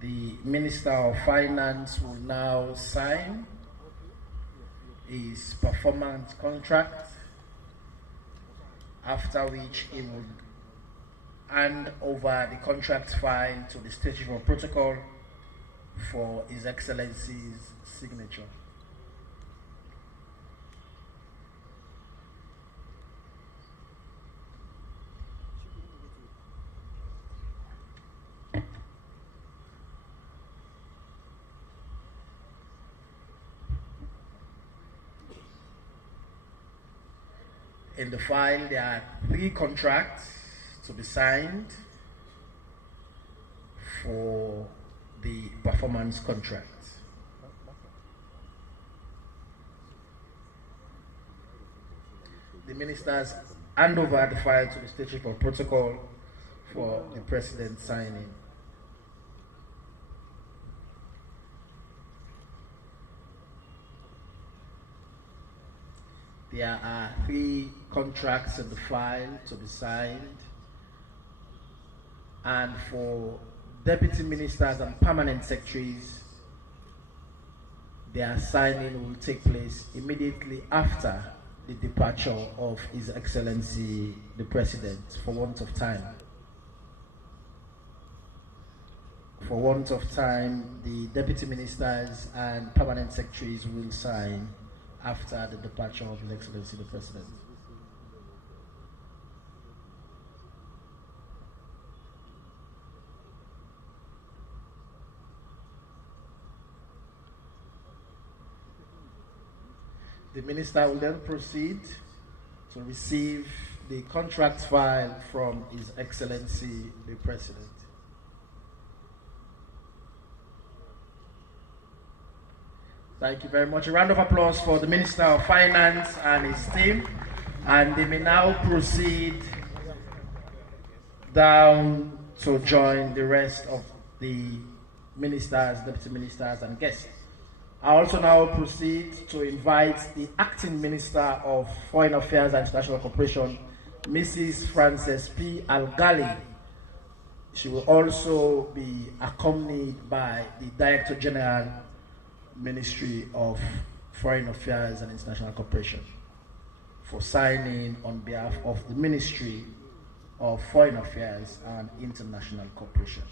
The Minister of Finance will now sign his performance contract, after which he will hand over the contract file to the State Chief of Protocol for His Excellency's signature. In the file, there are 3 contracts to be signed for the performance contract. The ministers hand over the file to the State Chief of Protocol for the President signing. There are 3 contracts in the file to be signed, and for deputy ministers and permanent secretaries, their signing will take place immediately after the departure of His Excellency the President, for want of time. For want of time, the deputy ministers and permanent secretaries will sign after the departure of His Excellency the President. The minister will then proceed to receive the contract file from His Excellency the President. Thank you very much. A round of applause for the Minister of Finance and his team. And they may now proceed down to join the rest of the ministers, deputy ministers, and guests. I also now proceed to invite the Acting Minister of Foreign Affairs and International Cooperation, Mrs. Frances P. Algali. She will also be accompanied by the Director General, Ministry of Foreign Affairs and International Cooperation, for signing on behalf of the Ministry of Foreign Affairs and International Cooperation.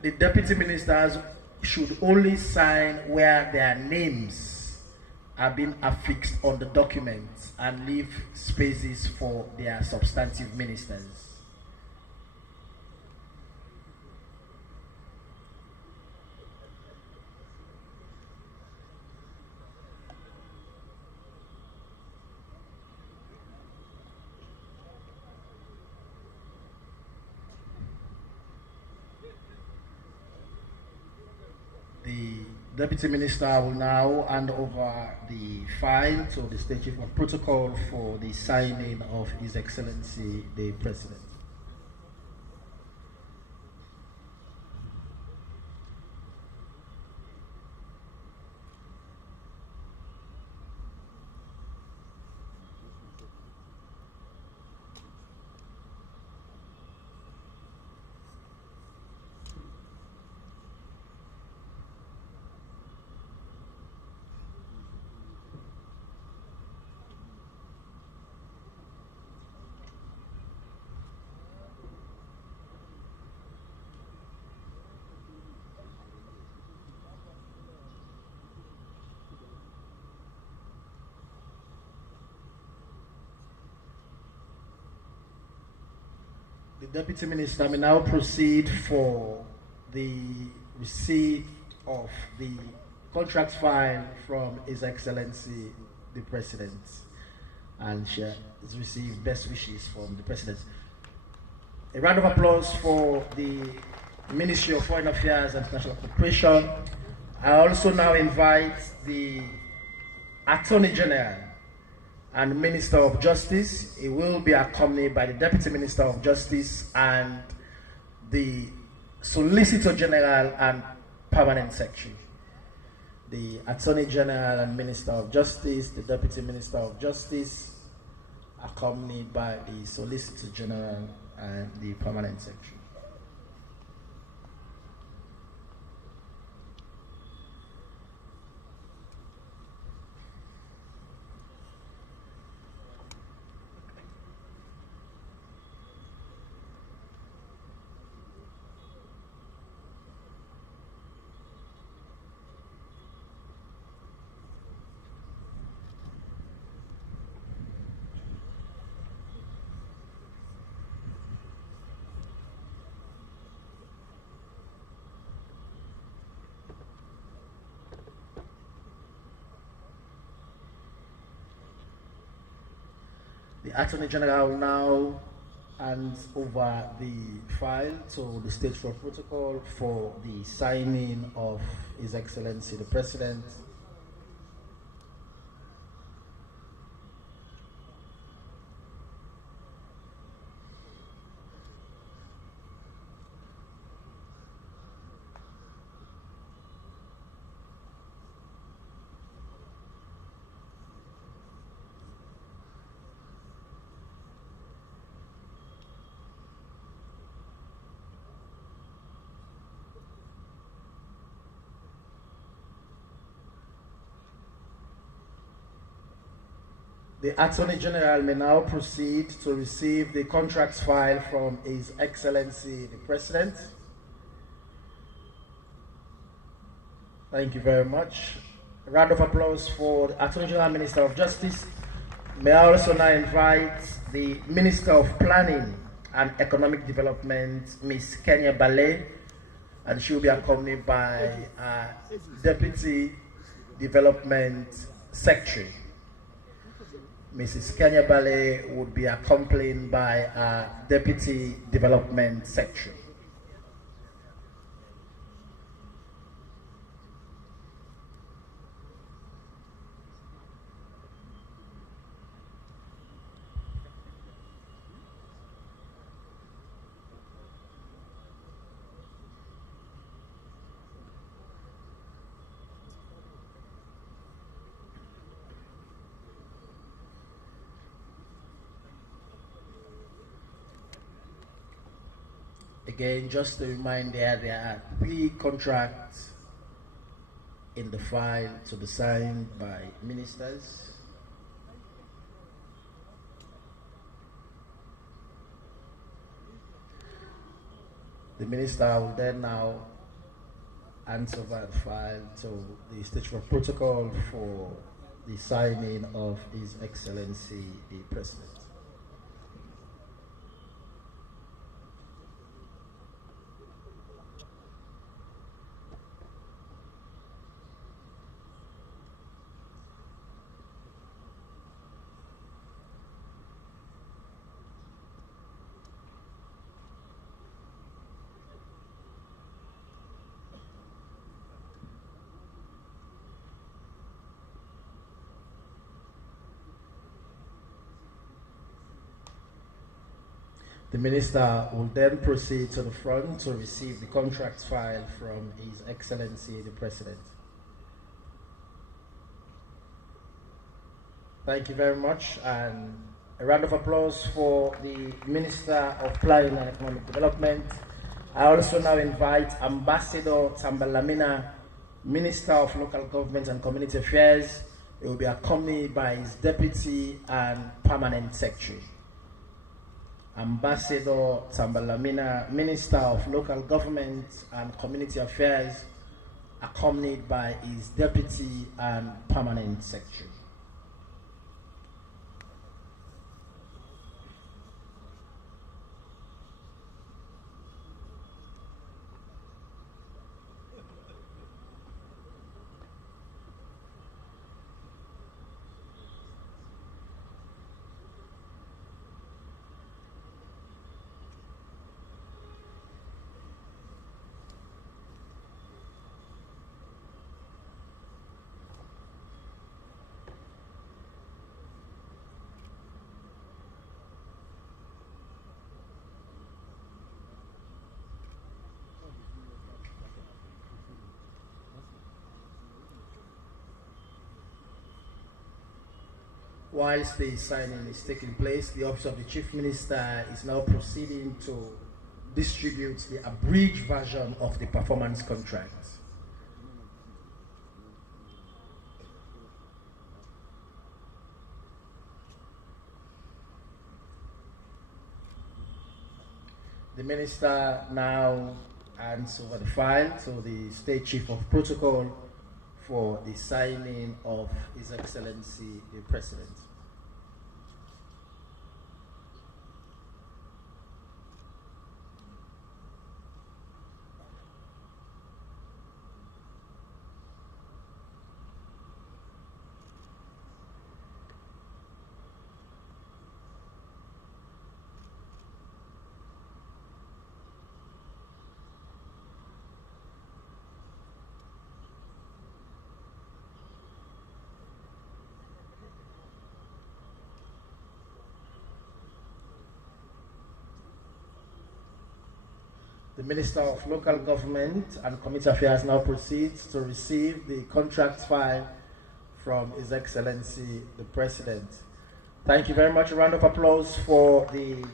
The deputy ministers should only sign where their names are being affixed on the documents and leave spaces for their substantive ministers. The Deputy Minister will now hand over the file to the State Chief of Protocol for the signing of His Excellency the President. The Deputy Minister may now proceed for the receipt of the contract file from His Excellency the President, and she has received best wishes from the President. A round of applause for the Ministry of Foreign Affairs and International Cooperation. I also now invite the Attorney General and Minister of Justice. He will be accompanied by the Deputy Minister of Justice and the Solicitor General and Permanent Secretary. The Attorney General and Minister of Justice, the Deputy Minister of Justice, accompanied by the Solicitor General and the Permanent Secretary. The Attorney General now hands over the file to the State for Protocol for the signing of His Excellency the President. The Attorney General may now proceed to receive the contracts file from His Excellency the President. Thank you very much. A round of applause for the Attorney General and Minister of Justice. May I also now invite the Minister of Planning and Economic Development, Ms. Kenya Bale, and she will be accompanied by Deputy Development Secretary. Mrs. Kenya Bale would be accompanied by Deputy Development Secretary. Again, just a reminder, there are 3 contracts in the file to be signed by ministers. The minister will then now hand over the file to the State Chief of Protocol for the signing of His Excellency the President. The minister will then proceed to the front to receive the contract file from His Excellency the President. Thank you very much, and a round of applause for the Minister of Planning and Economic Development. I also now invite Ambassador Tambalamina, Minister of Local Government and Community Affairs. He will be accompanied by his Deputy and Permanent Secretary. Ambassador Tambalamina, Minister of Local Government and Community Affairs, accompanied by his Deputy and Permanent Secretary. Whilst the signing is taking place, the Office of the Chief Minister is now proceeding to distribute the abridged version of the performance contract. The Minister now hands over the file to the State Chief of Protocol for the signing of His Excellency the President. The Minister of Local Government and Community Affairs now proceeds to receive the contract file from His Excellency the President. Thank you very much. A round of applause for the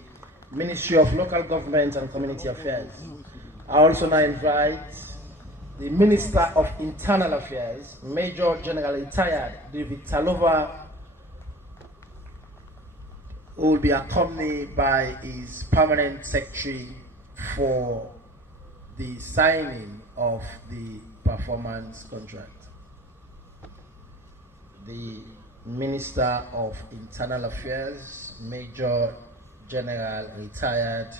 Ministry of Local Government and Community Affairs. I also now invite the Minister of Internal Affairs, Major General Retired David Talova, who will be accompanied by his Permanent Secretary for the signing of the performance contract. The Minister of Internal Affairs, Major General Retired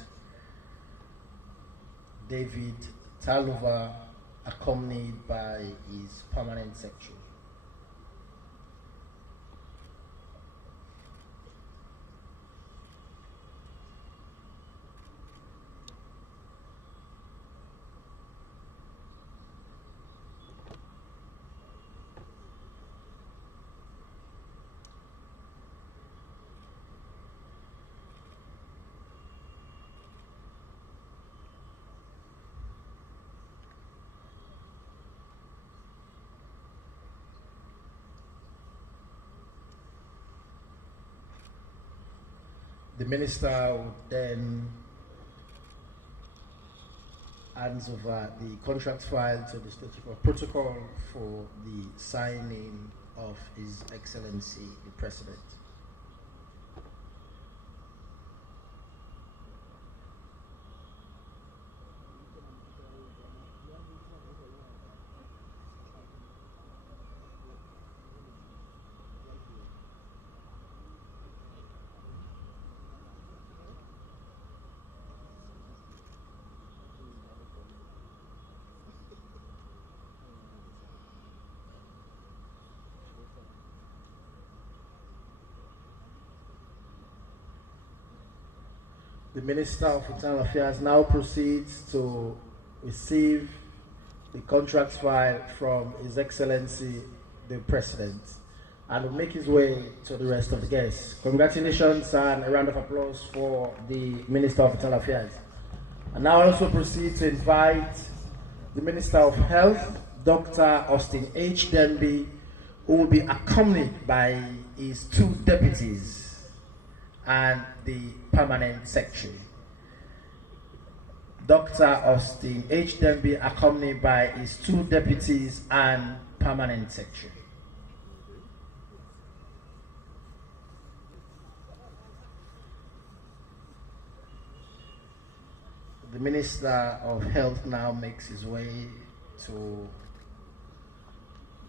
David Talova, accompanied by his Permanent Secretary. The Minister would then hands over the contract file to the State Chief of Protocol for the signing of His Excellency the President. The Minister of Internal Affairs now proceeds to receive the contract file from His Excellency the President and will make his way to the rest of the guests. Congratulations and a round of applause for the Minister of Internal Affairs. And now I also proceed to invite the Minister of Health, Dr. Austin H. Denby, who will be accompanied by his two deputies and the permanent secretary. Dr. Austin H. Denby accompanied by his two deputies and permanent secretary. The Minister of Health now makes his way to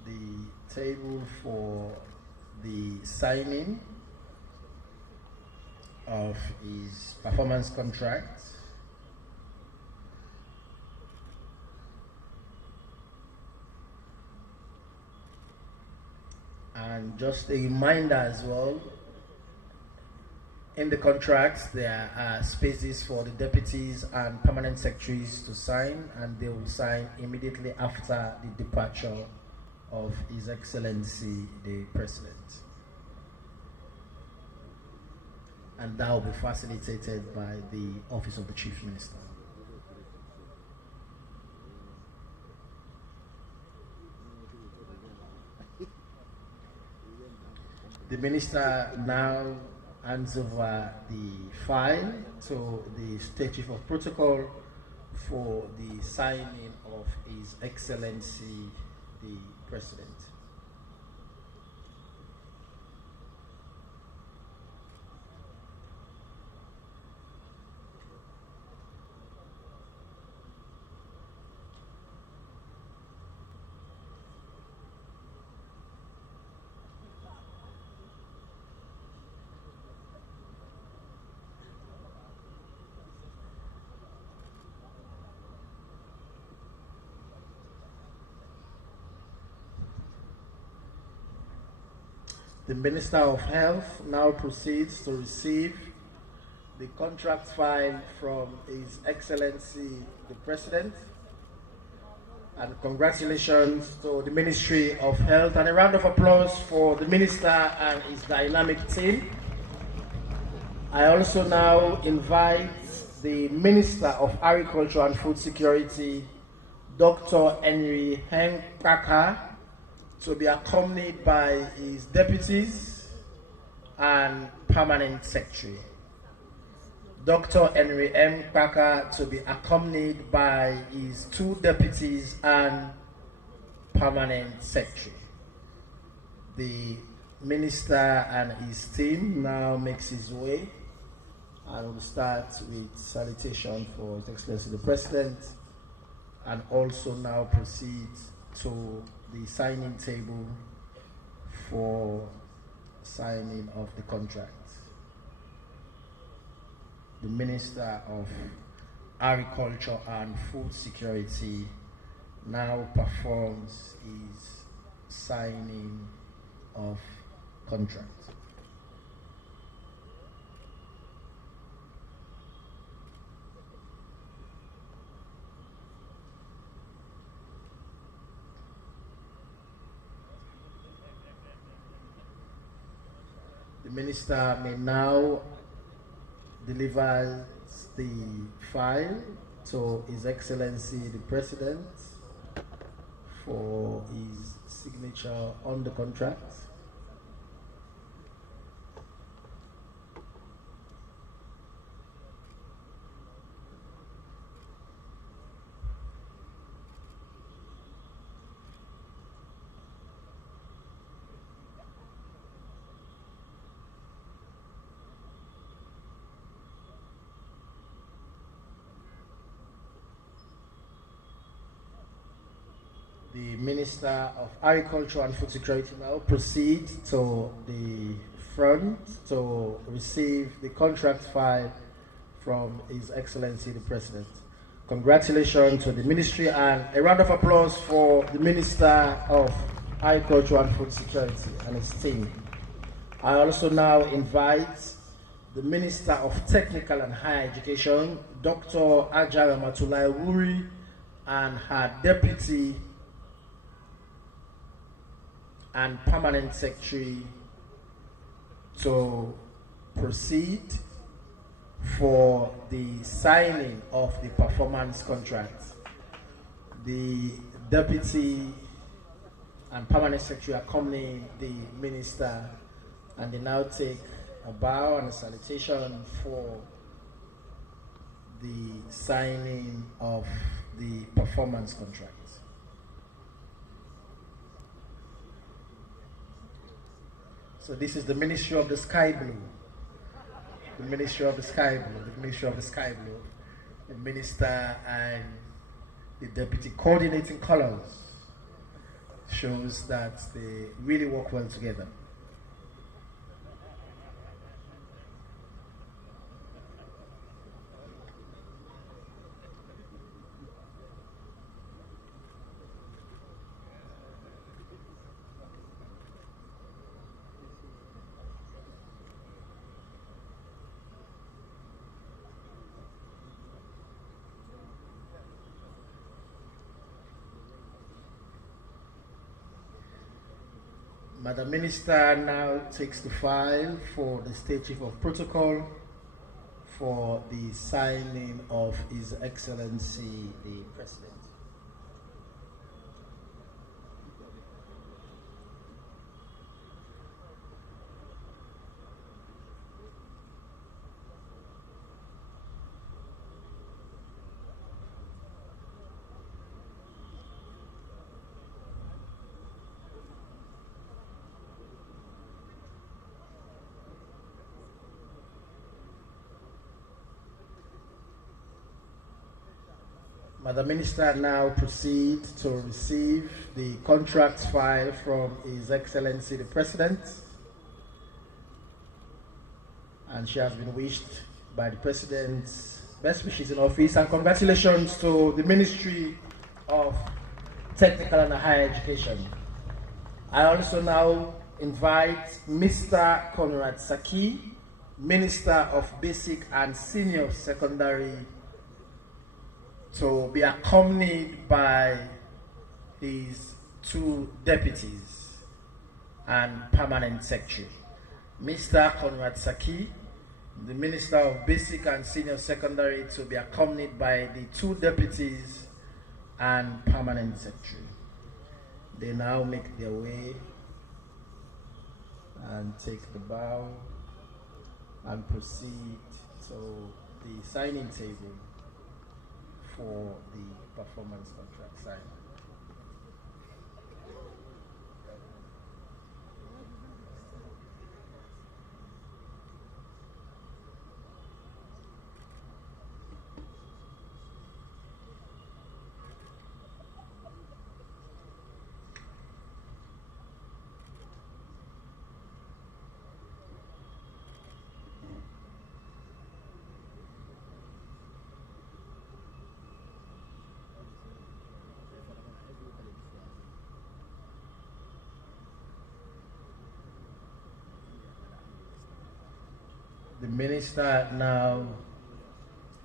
the table for the signing of his performance contract. And just a reminder as well, in the contracts there are spaces for the deputies and permanent secretaries to sign, and they will sign immediately after the departure of His Excellency the President. And that will be facilitated by the Office of the Chief Minister. The Minister now hands over the file to the State Chief of Protocol for the signing of His Excellency the President. The Minister of Health now proceeds to receive the contract file from His Excellency the President. And congratulations to the Ministry of Health, and a round of applause for the Minister and his dynamic team. I also now invite the Minister of Agriculture and Food Security, Dr. Henry Henkpaka, to be accompanied by his deputies and permanent secretary. Dr. Henry M. Parker to be accompanied by his two deputies and permanent secretary. The minister and his team now makes his way, and we'll start with salutation for His Excellency the President, and also now proceed to the signing table for signing of the contract. The Minister of Agriculture and Food Security now performs his signing of contract. The minister may now deliver the file to His Excellency the President for his signature on the contract. the Minister of Agriculture and Food Security now proceed to the front to receive the contract file from His Excellency the President. Congratulations to the Ministry and a round of applause for the Minister of Agriculture and Food Security and his team. I also now invite the Minister of Technical and Higher Education, Dr. Ajara Matulai Wuri, and her Deputy and Permanent Secretary to proceed for the signing of the performance contract. The Deputy and Permanent Secretary accompany the Minister, and they now take a bow and a salutation for the signing of the performance contract. So this is the Ministry of the Sky Blue. The Ministry of the Sky Blue, the Ministry of the Sky Blue, the Minister and the Deputy coordinating colors shows that they really work well together. Madam Minister now takes the file for the State Chief of Protocol for the signing of His Excellency the President. Madam Minister now proceeds to receive the contract file from His Excellency the President, and she has been wished by the President's best wishes in office, and congratulations to the Ministry of Technical and Higher Education. I also now invite Mr. Conrad Saki, Minister of Basic and Senior Secondary, to be accompanied by his two deputies and permanent secretary. Mr. Conrad Saki, the Minister of Basic and Senior Secondary, to be accompanied by the two deputies and permanent secretary. They now make their way and take the bow and proceed to the signing table for the performance contract signing. The Minister now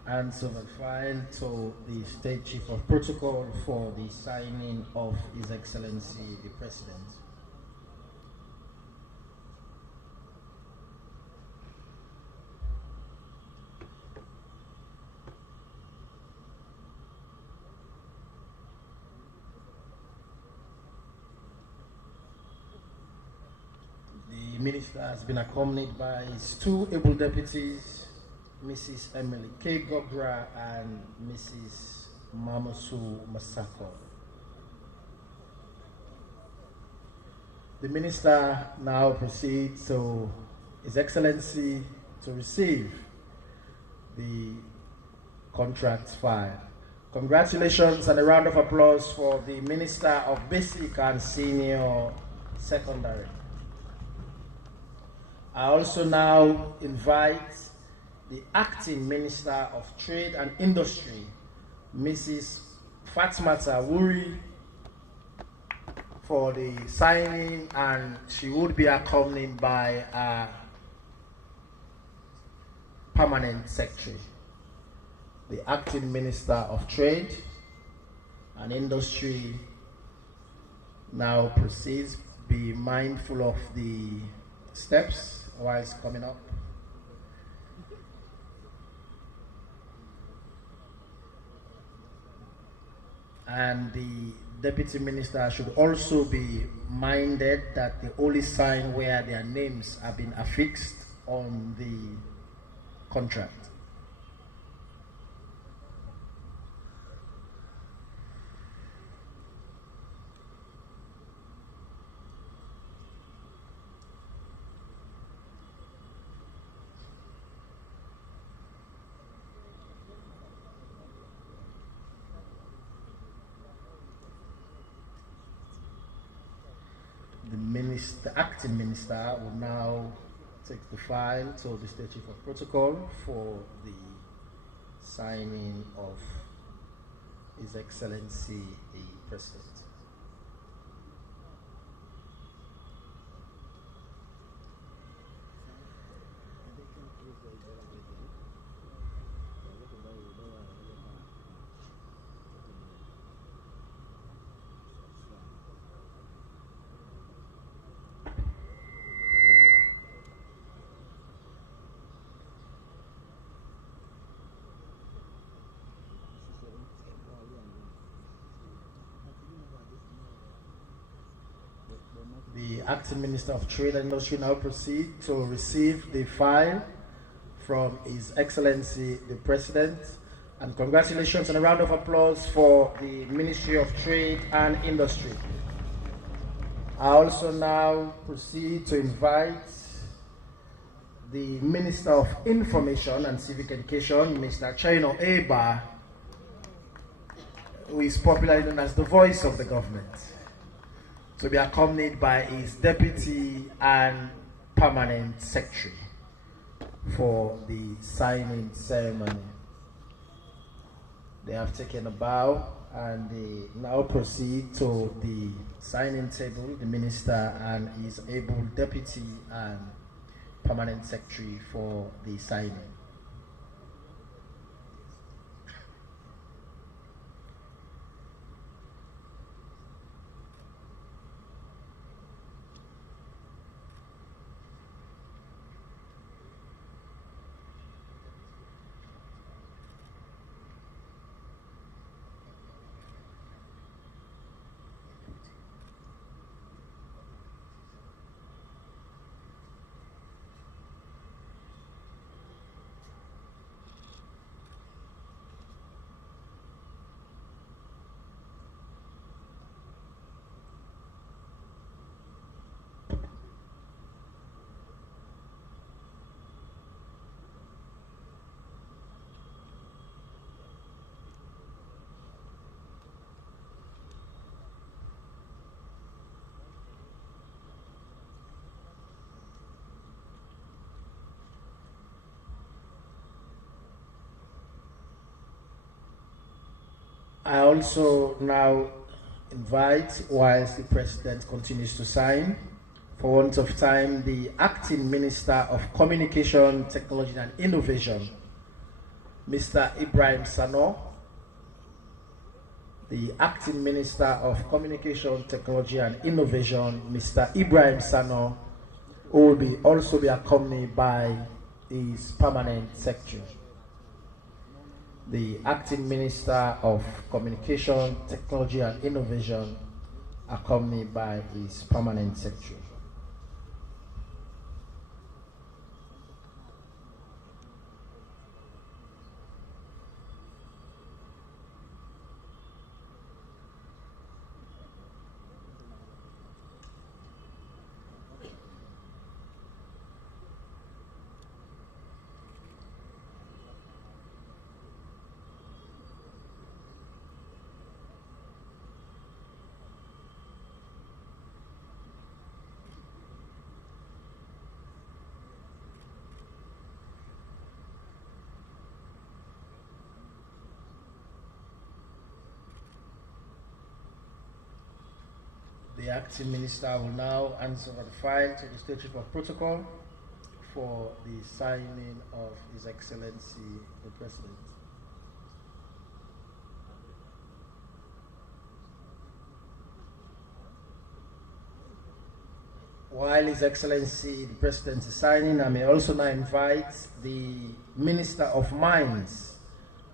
hands over the file to the State Chief of Protocol for the signing of His Excellency the President. The Minister has been accompanied by his two able deputies, Mrs. Emily K. Gogra and Mrs. Mamosu Masako. The Minister now proceeds to His Excellency to receive the contract file Congratulations and a round of applause for the Minister of Basic and Senior Secondary. I also now invite the Acting Minister of Trade and Industry, Mrs. Fatmata Wuri, for the signing, and she would be accompanied by a permanent secretary. The Acting Minister of Trade and Industry now proceeds. Be mindful of the steps while it's coming up. And the Deputy Minister should also be minded that they only sign where their names have been affixed on the contract. The Acting Minister will now take the file to the State Chief of Protocol for the signing of His Excellency the President. The Acting Minister of Trade and Industry now proceed to receive the file from His Excellency the President. And congratulations and a round of applause for the Ministry of Trade and Industry. I also now proceed to invite the Minister of Information and Civic Education, Mr. Chino Eba, who is popularly known as the voice of the government, to be accompanied by his deputy and permanent secretary for the signing ceremony. They have taken a bow and they now proceed to the signing table, the minister and his able deputy and permanent secretary for the signing. I also now invite, whilst the President continues to sign, for want of time, the Acting Minister of Communication, Technology and Innovation, Mr. Ibrahim Sano. The Acting Minister of Communication, Technology and Innovation, Mr. Ibrahim Sano, who will also be accompanied by his permanent secretary. The Acting Minister of Communication, Technology and Innovation, accompanied by his permanent secretary. The acting minister will now hand over the file to the State Chief of Protocol for the signing of His Excellency the President. While His Excellency the President is signing, I may also now invite the Minister of Mines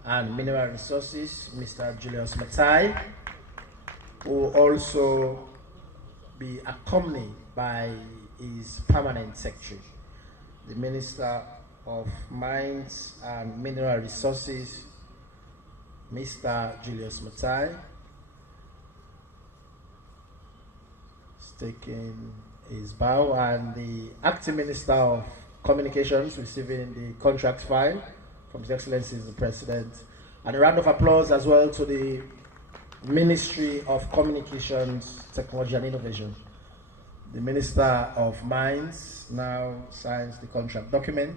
and Mineral Resources, Mr. Julius Maada, who will also be accompanied by his permanent secretary. The Minister of Mines and Mineral Resources, Mr. Julius Maada, is taking his bow, and the Acting Minister of Communications receiving the contract file from His Excellency the President. And a round of applause as well to the Ministry of Communications, Technology and Innovation. The Minister of Mines now signs the contract document.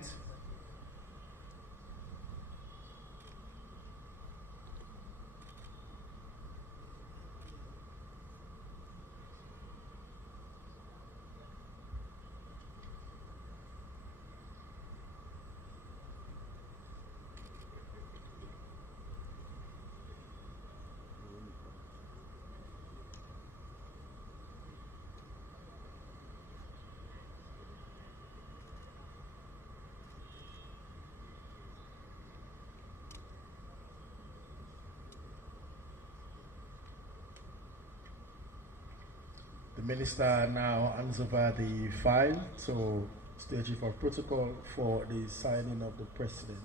The Minister now hands over the file to State Chief of Protocol for the signing of the President.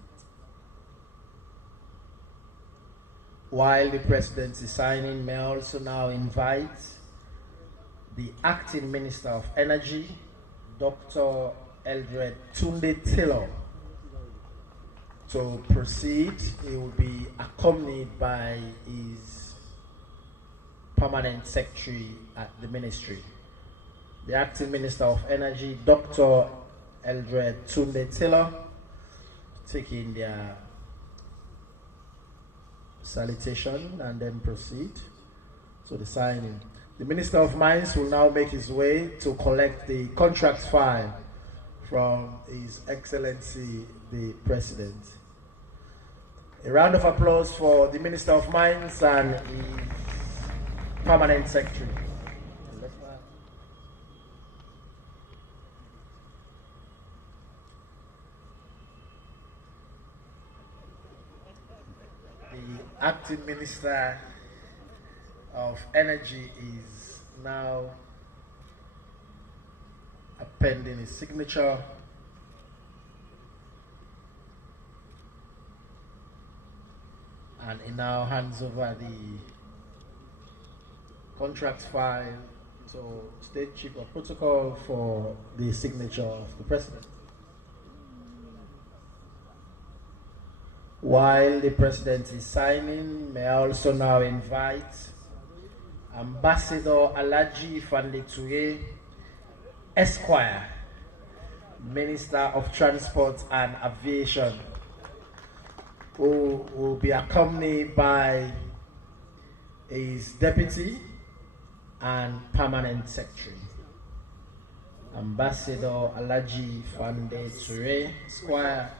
While the President is signing, may I also now invite the Acting Minister of Energy, Dr. Eldred Tunde Taylor, to proceed. He will be accompanied by his permanent secretary at the ministry. The Acting Minister of Energy, Dr. Eldred Tunde Taylor, taking their salutation and then proceed to the signing. The Minister of Mines will now make his way to collect the contract file from His Excellency the President. A round of applause for the Minister of Mines and his permanent secretary. The Acting Minister of Energy is now appending his signature. And he now hands over the contract file to State Chief of Protocol for the signature of the President. While the President is signing, may I also now invite Ambassador Alhaji Fandeture, Esquire, Minister of Transport and Aviation, who will be accompanied by his deputy and permanent secretary. Ambassador Alhaji Fandeture, Esquire,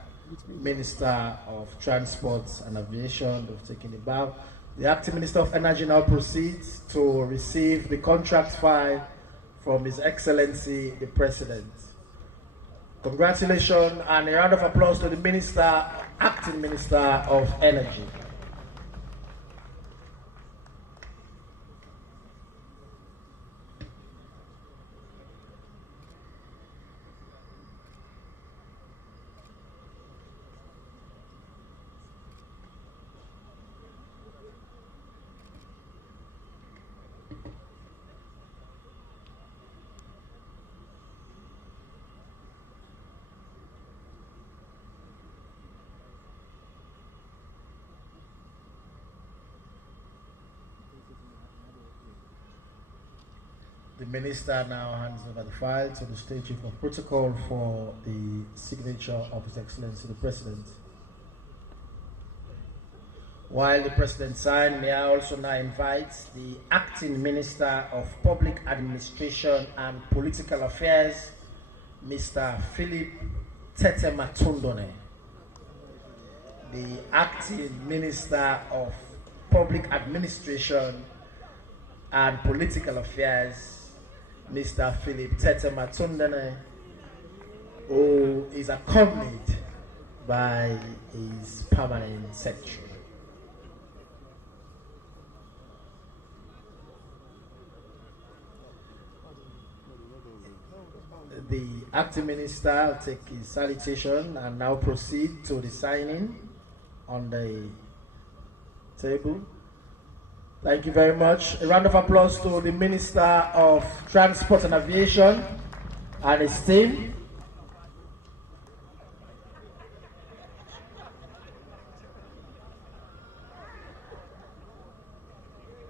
Minister of Transport and Aviation, they've taken the bow. The Acting Minister of Energy now proceeds to receive the contract file from His Excellency the President. Congratulations and a round of applause to the Minister, Acting Minister of Energy. The Minister now hands over the file to the State Chief of Protocol for the signature of His Excellency the President. While the President signs, may I also now invite the Acting Minister of Public Administration and Political Affairs, Mr. Philip Tete Matundone. The Acting Minister of Public Administration and Political Affairs, Mr. Philip Tete Matundone, who is accompanied by his permanent secretary. The acting minister will take his salutation and now proceed to the signing on the table. Thank you very much. A round of applause to the Minister of Transport and Aviation and his team.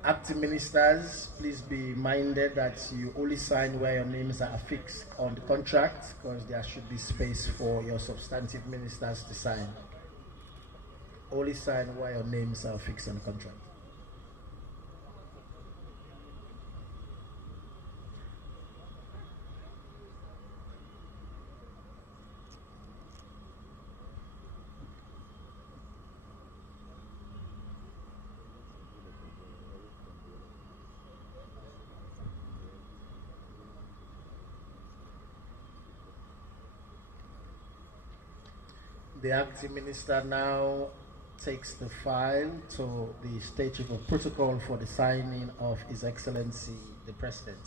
Acting ministers, please be minded that you only sign where your names are affixed on the contract, because there should be space for your substantive ministers to sign. Only sign where your names are affixed on the contract. The acting minister now takes the file to the State Chief of Protocol for the signing of His Excellency the President.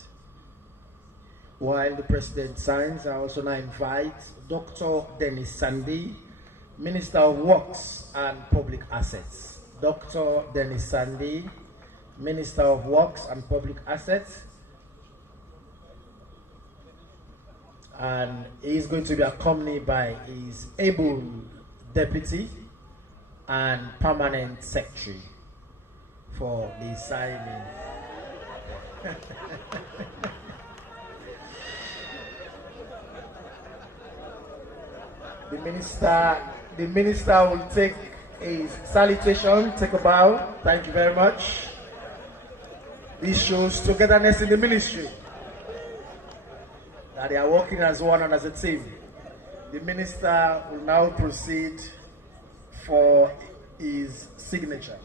While the President signs, I also now invite Dr. Dennis Sandy, Minister of Works and Public Assets. Dr. Dennis Sandy, Minister of Works and Public Assets. And he is going to be accompanied by his able deputy and permanent secretary for the signing. The minister will take his salutation, take a bow. Thank you very much. This shows togetherness in the ministry, that they are working as one and as a team. The minister will now proceed for his signature.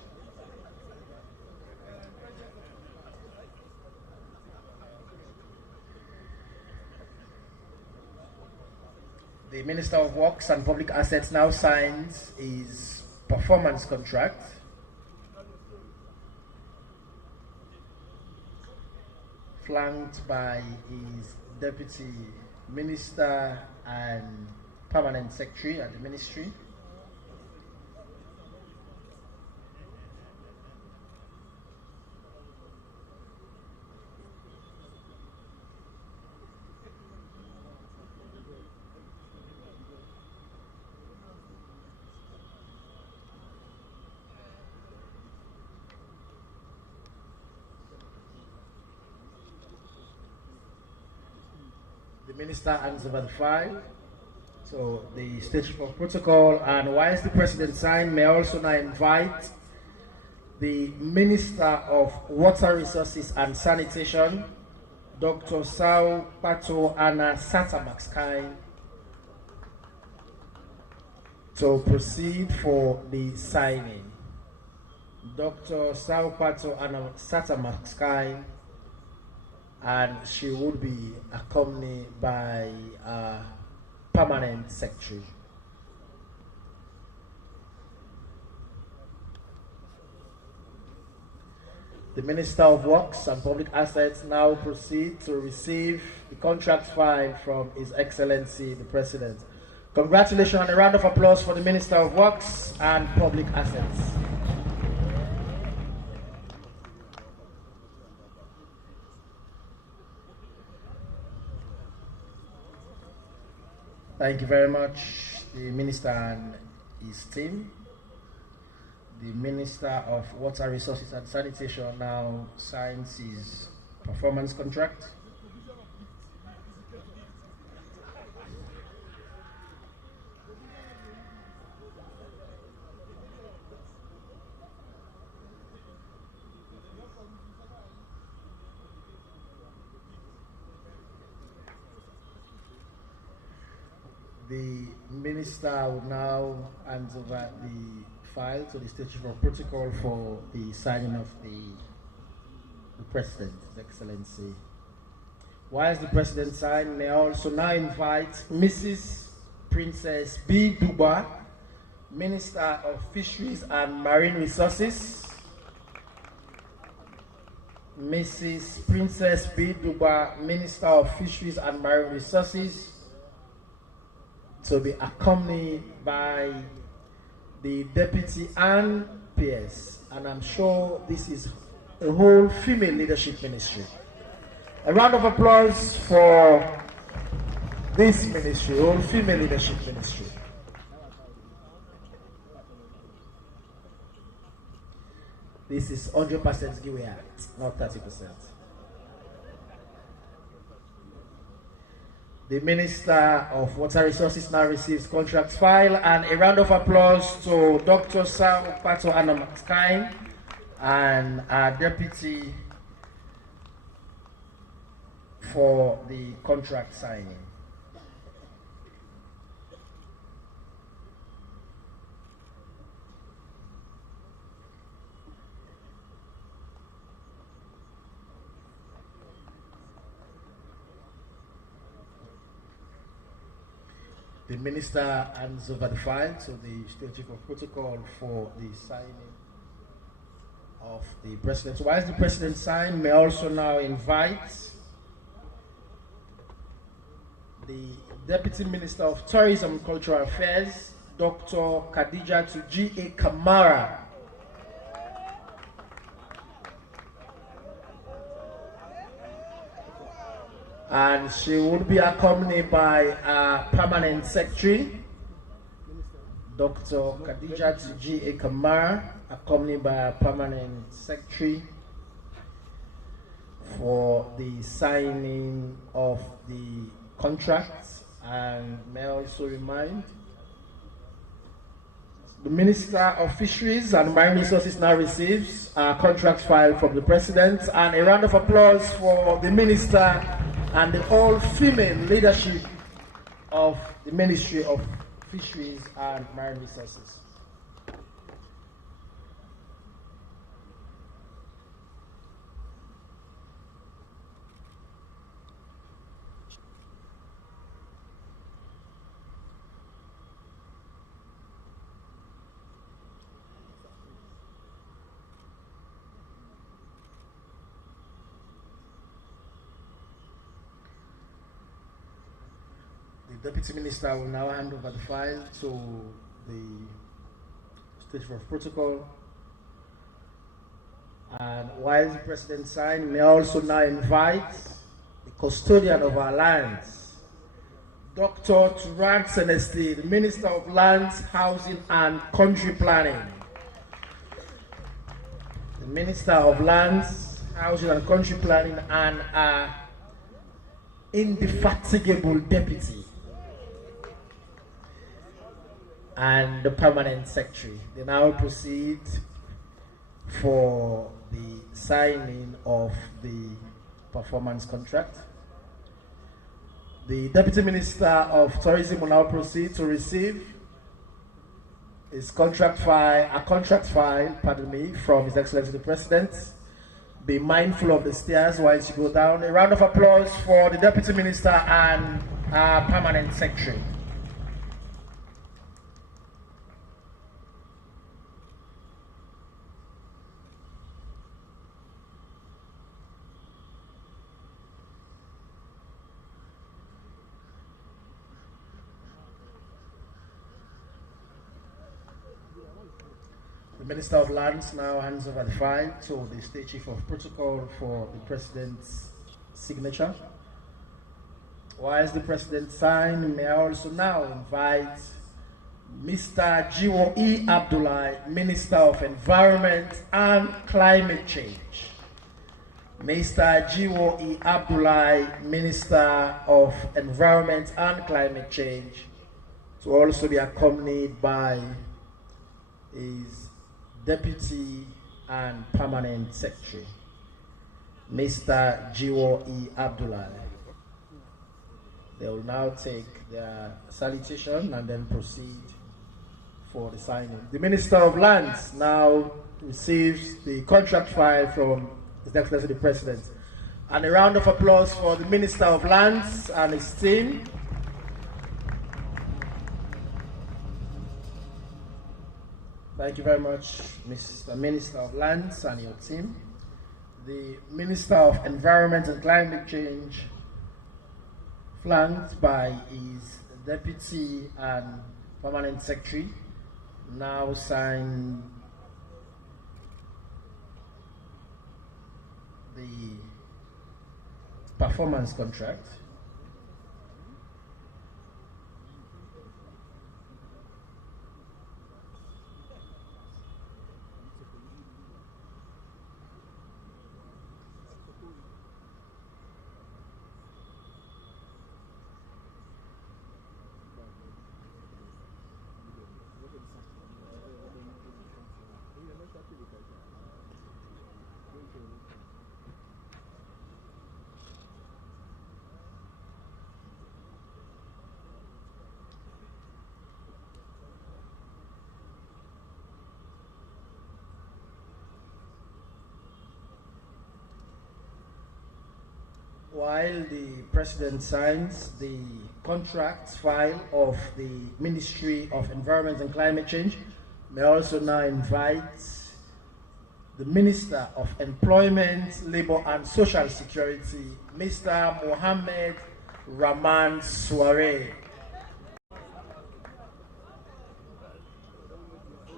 The Minister of Works and Public Assets now signs his performance contract. Flanked by his Deputy Minister and Permanent Secretary at the Ministry. The minister hands over the file to the State Chief of Protocol, and whilst the President signs, may I also now invite the Minister of Water Resources and Sanitation, Dr. Sao Pato Anna Satamaxkai, to proceed for the signing. Dr. Sao Pato Anna Satamaxkai, and she would be accompanied by a permanent secretary. The Minister of Works and Public Assets now proceed to receive the contract file from His Excellency the President. Congratulations and a round of applause for the Minister of Works and Public Assets. Thank you very much, the Minister and his team. The Minister of Water Resources and Sanitation now signs his performance contract. The minister will now hand over the file to the State Chief of Protocol for the signing of the President, His Excellency. Whilst the President signed, may I also now invite Mrs. Princess B. Duba, Minister of Fisheries and Marine Resources. Mrs. Princess B. Duba, Minister of Fisheries and Marine Resources, to be accompanied by the Deputy and PS. And I'm sure this is a whole female leadership ministry. A round of applause for this ministry, whole female leadership ministry. This is 100% giveaway act, not 30%. The Minister of Water Resources now receives contract file, and a round of applause to Dr. Sam Pato Anamaskine and our Deputy for the contract signing. The Minister hands over the file to the State Chief of Protocol for the signing of the President. So whilst the President signed, may I also now invite the Deputy Minister of Tourism and Cultural Affairs, Dr. Khadija G.A. Kamara, and she would be accompanied by our Permanent Secretary, Dr. Khadija G.A. Kamara, accompanied by our Permanent Secretary for the signing of the contracts. And may I also remind the Minister of Fisheries and Marine Resources now receives a contract file from the President, and a round of applause for the Minister and the all-female leadership of the Ministry of Fisheries and Marine Resources. The Deputy Minister will now hand over the file to the State Chief of Protocol. And while the President signed, may I also now invite the custodian of our lands, Dr. Turan Senesti, the Minister of Lands, Housing and Country Planning. The Minister of Lands, Housing and Country Planning, and our indefatigable Deputy and the Permanent Secretary. They now proceed for the signing of the performance contract. The Deputy Minister of Tourism will now proceed to receive his contract file, from His Excellency the President. Be mindful of the stairs while you go down. A round of applause for the Deputy Minister and our Permanent Secretary. The Minister of Lands now hands over the file to the State Chief of Protocol for the President's signature. Whilst the President signed, may I also now invite Mr. Jiwo E. Abdullahi, Minister of Environment and Climate Change. Mr. Jiwo E. Abdullahi, Minister of Environment and Climate Change, to also be accompanied by his Deputy and Permanent Secretary, Mr. Jiwo E. Abdullahi. They will now take their salutation and then proceed for the signing. The Minister of Lands now receives the contract file from His Excellency the President. And a round of applause for the Minister of Lands and his team. Thank you very much, Mr. Minister of Lands and your team. The Minister of Environment and Climate Change, flanked by his Deputy and Permanent Secretary, now sign the performance contract. While the President signs the contract file of the Ministry of Environment and Climate Change, may I also now invite the Minister of Employment, Labour and Social Security, Mr. Mohammed Rahman Soare.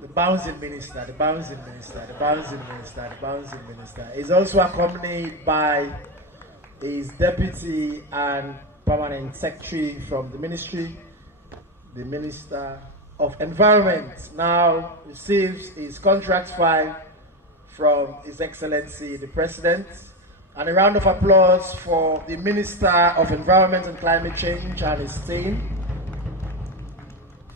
The bouncing minister, the bouncing minister, the bouncing minister, the bouncing minister is also accompanied by his Deputy and Permanent Secretary from the Ministry. The Minister of Environment now receives his contract file from His Excellency the President. And a round of applause for the Minister of Environment and Climate Change and his team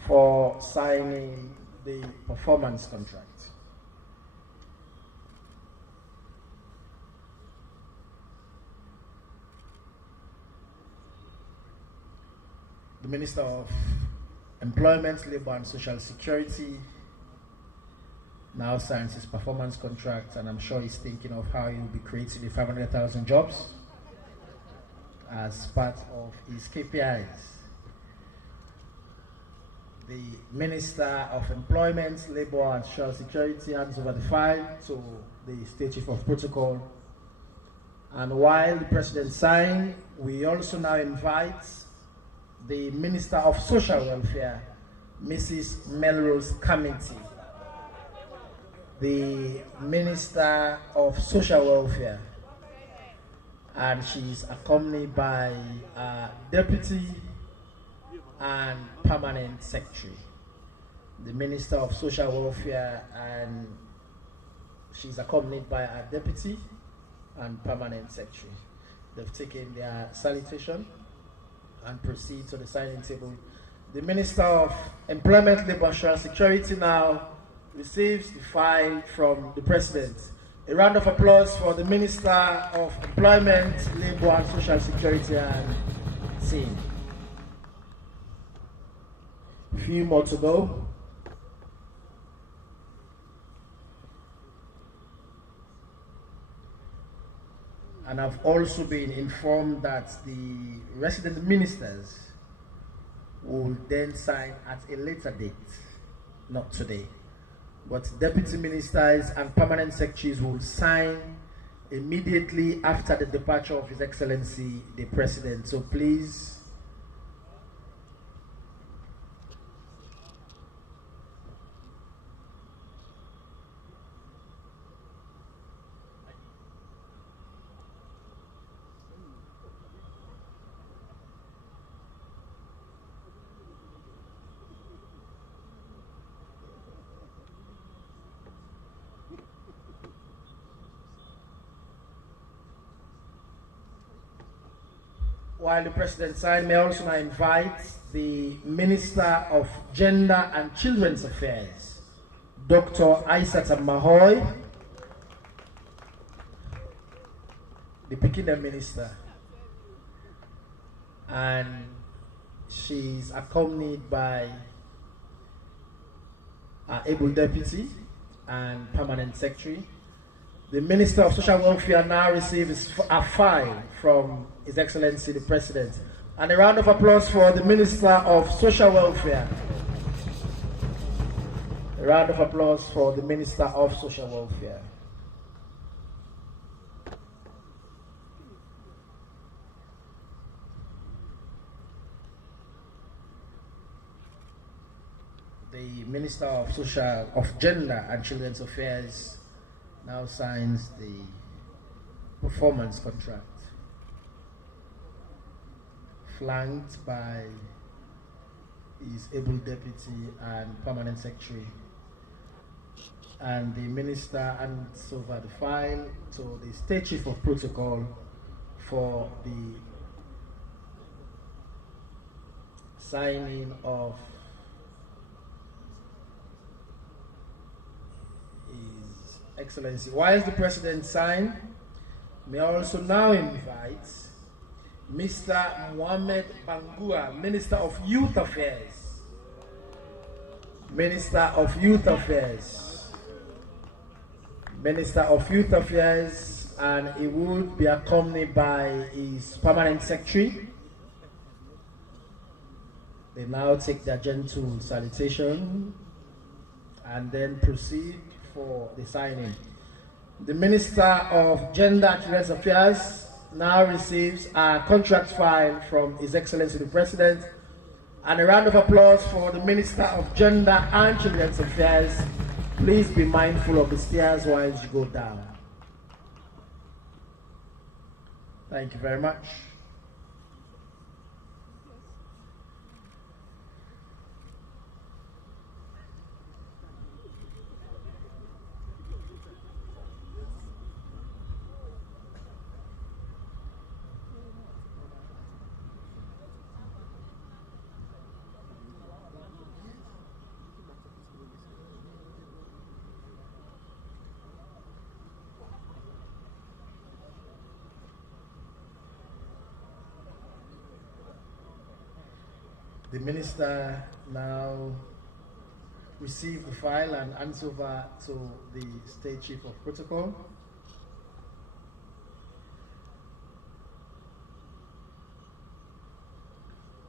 for signing the performance contract. The Minister of Employment, Labour and Social Security now signs his performance contract, and I'm sure he's thinking of how he will be creating the 500,000 jobs as part of his KPIs. The Minister of Employment, Labour and Social Security hands over the file to the State Chief of Protocol. And while the President signed, we also now invite the Minister of Social Welfare, Mrs. Melrose Committee. The Minister of Social Welfare, and she's accompanied by a Deputy and Permanent Secretary. The Minister of Social Welfare, and she's accompanied by a Deputy and Permanent Secretary. They've taken their salutation and proceed to the signing table. The Minister of Employment, Labour and Social Security now receives the file from the President. A round of applause for the Minister of Employment, Labour and Social Security and team. A few more to go. And I've also been informed that the resident ministers will then sign at a later date, not today. But deputy ministers and permanent secretaries will sign immediately after the departure of His Excellency the President. So please, while the President signed, may I also now invite the Minister of Gender and Children's Affairs, Dr. Aissata Mahoy, the Pekinda Minister, and She's accompanied by our able deputy and permanent secretary. The Minister of Social Welfare now receives a file from His Excellency the President. And a round of applause for the Minister of Social Welfare. A round of applause for the Minister of Social Welfare. The Minister of Gender and Children's Affairs now signs the performance contract, flanked by his able deputy and permanent secretary. And the minister hands over the file to the State Chief of Protocol for the signing of His Excellency. Whilst the President signed, may I also now invite Mr. Mohamed Bangua, Minister of Youth Affairs. Minister of Youth Affairs. Minister of Youth Affairs, and he would be accompanied by his permanent secretary. They now take their gentle salutation and then proceed for the signing. The Minister of Gender and Children's Affairs now receives a contract file from His Excellency the President. And a round of applause for the Minister of Gender and Children's Affairs. Please be mindful of the stairs while you go down. Thank you very much. The minister now receives the file and hands over to the State Chief of Protocol.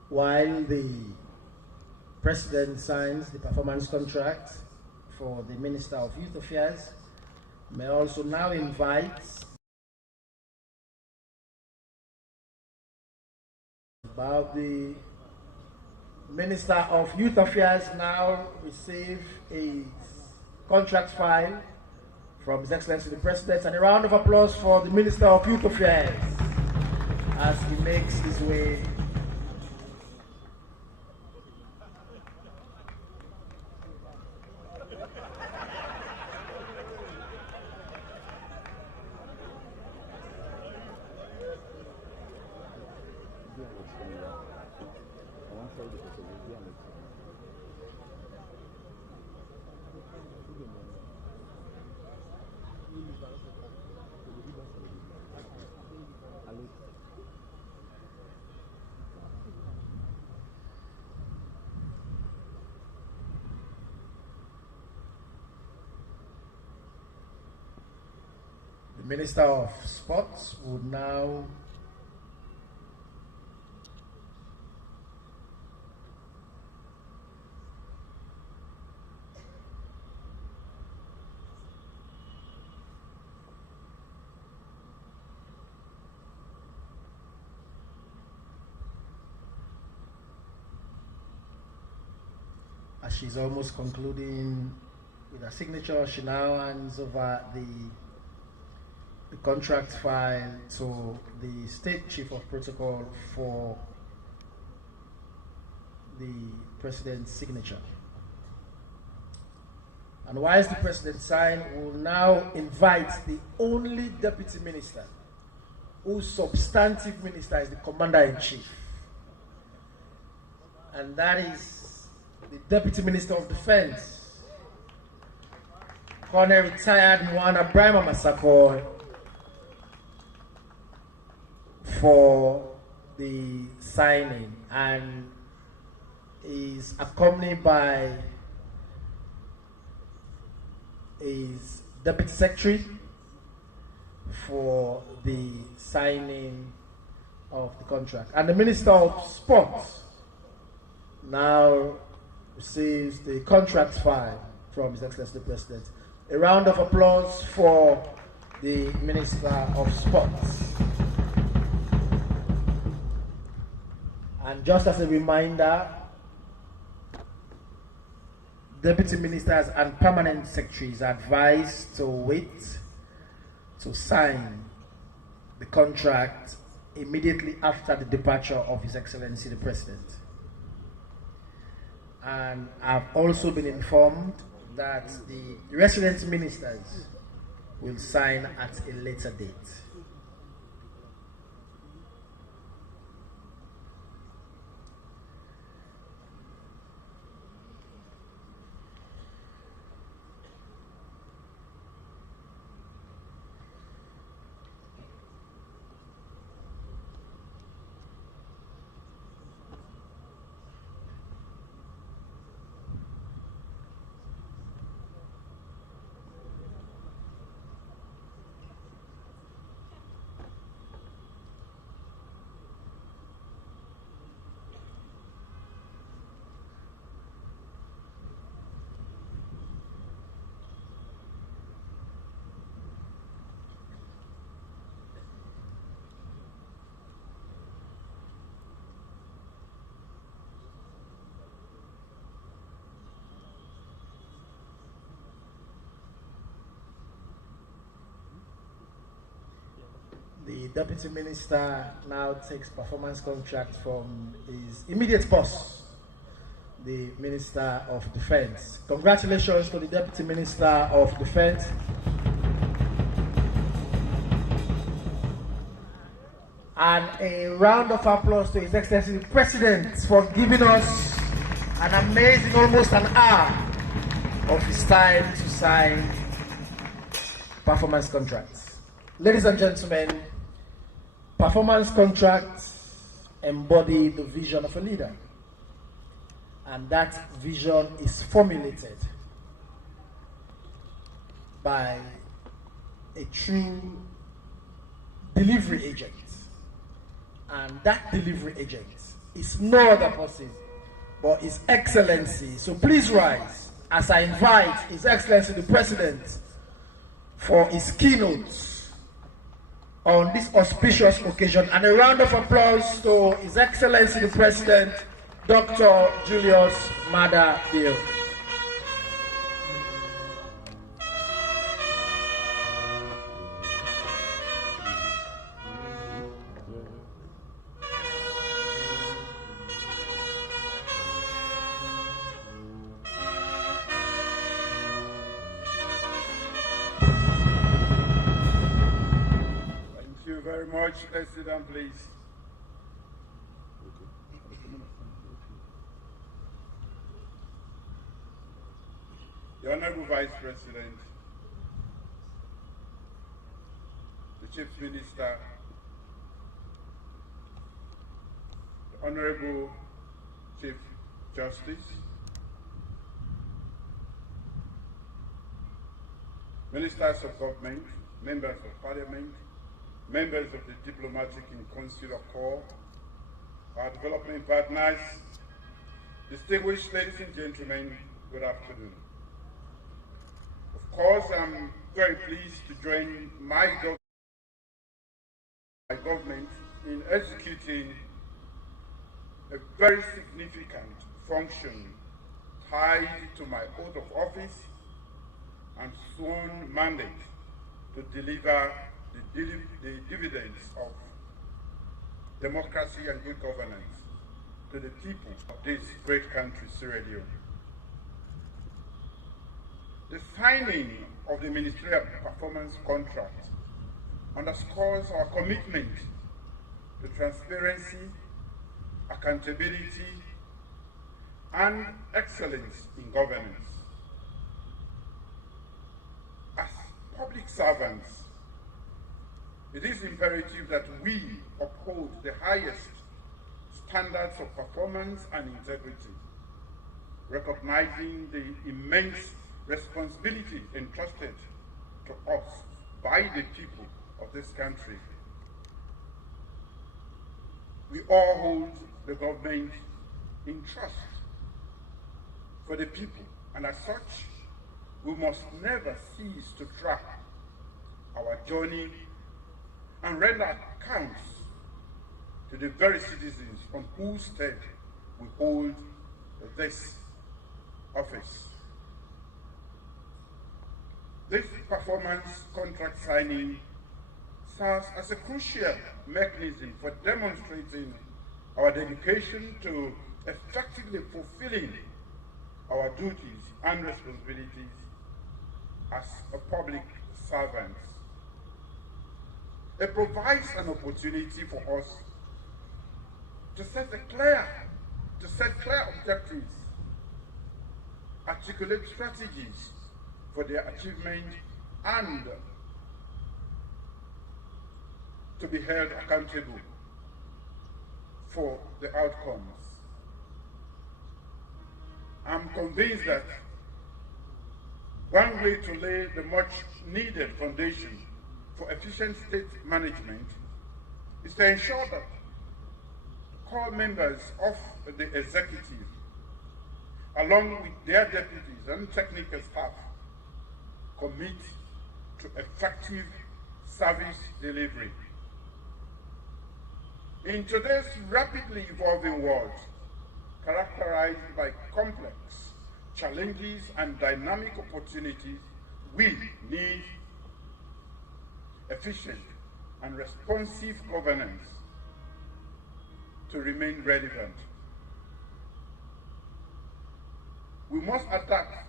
While the President signs the performance contract for the Minister of Youth Affairs, may I also now invite about the Minister of Youth Affairs now receive a contract file from His Excellency the President, and a round of applause for the Minister of Youth Affairs as he makes his way . The Minister of Sports would now as she's almost concluding with her signature, she now hands over the contract file to the State Chief of Protocol for the President's signature. And whilst the President signed, we will now invite the only Deputy Minister whose substantive minister is the Commander-in-Chief, and that is the Deputy Minister of Defense, Colonel Retired Mwana Brahma Masako, for the signing. And is accompanied by his Deputy Secretary for the signing of the contract. And the Minister of Sports now receives the contract file from His Excellency the President. A round of applause for the Minister of Sports. And just as a reminder, Deputy Ministers and Permanent Secretaries are advised to wait to sign the contract immediately after the departure of His Excellency the President. And I've also been informed that the resident ministers will sign at a later date. The Deputy Minister now takes performance contract from his immediate boss, the Minister of Defense. Congratulations to the Deputy Minister of Defense. And a round of applause to His Excellency the President for giving us an amazing almost an hour of his time to sign performance contracts. Ladies and gentlemen, performance contracts embody the vision of a leader, and that vision is formulated by a true delivery agent, and that delivery agent is no other person but His Excellency. So please rise as I invite His Excellency the President for his keynotes on this auspicious occasion, and a round of applause to His Excellency the President, Dr. Julius Maada. Very much. Let's sit down, please. The Honorable Vice President, the Chief Minister, the Honorable Chief Justice, Ministers of Government, Members of Parliament, members of the Diplomatic and Consular Corps, our development partners, distinguished ladies and gentlemen, good afternoon. Of course, I'm very pleased to join my government in executing a very significant function tied to my oath of office and sworn mandate to deliver the dividends of democracy and good governance to the people of this great country, Sierra Leone. The signing of the Ministerial Performance Contract underscores our commitment to transparency, accountability, and excellence in governance. As public servants, it is imperative that we uphold the highest standards of performance and integrity. recognizing the immense responsibility entrusted to us by the people of this country. We all hold the government in trust for the people, and as such, we must never cease to track our journey and render accounts to the very citizens on whose stead we hold this office. This performance contract signing serves as a crucial mechanism for demonstrating our dedication to effectively fulfilling our duties and responsibilities as a public servant. It provides an opportunity for us to set clear objectives, articulate strategies for their achievement, and to be held accountable for the outcomes. I'm convinced that one way to lay the much needed foundation for efficient state management is to ensure that core members of the executive, along with their deputies and technical staff, commit to effective service delivery. In today's rapidly evolving world, characterized by complex challenges and dynamic opportunities, we need efficient and responsive governance to remain relevant. We must adapt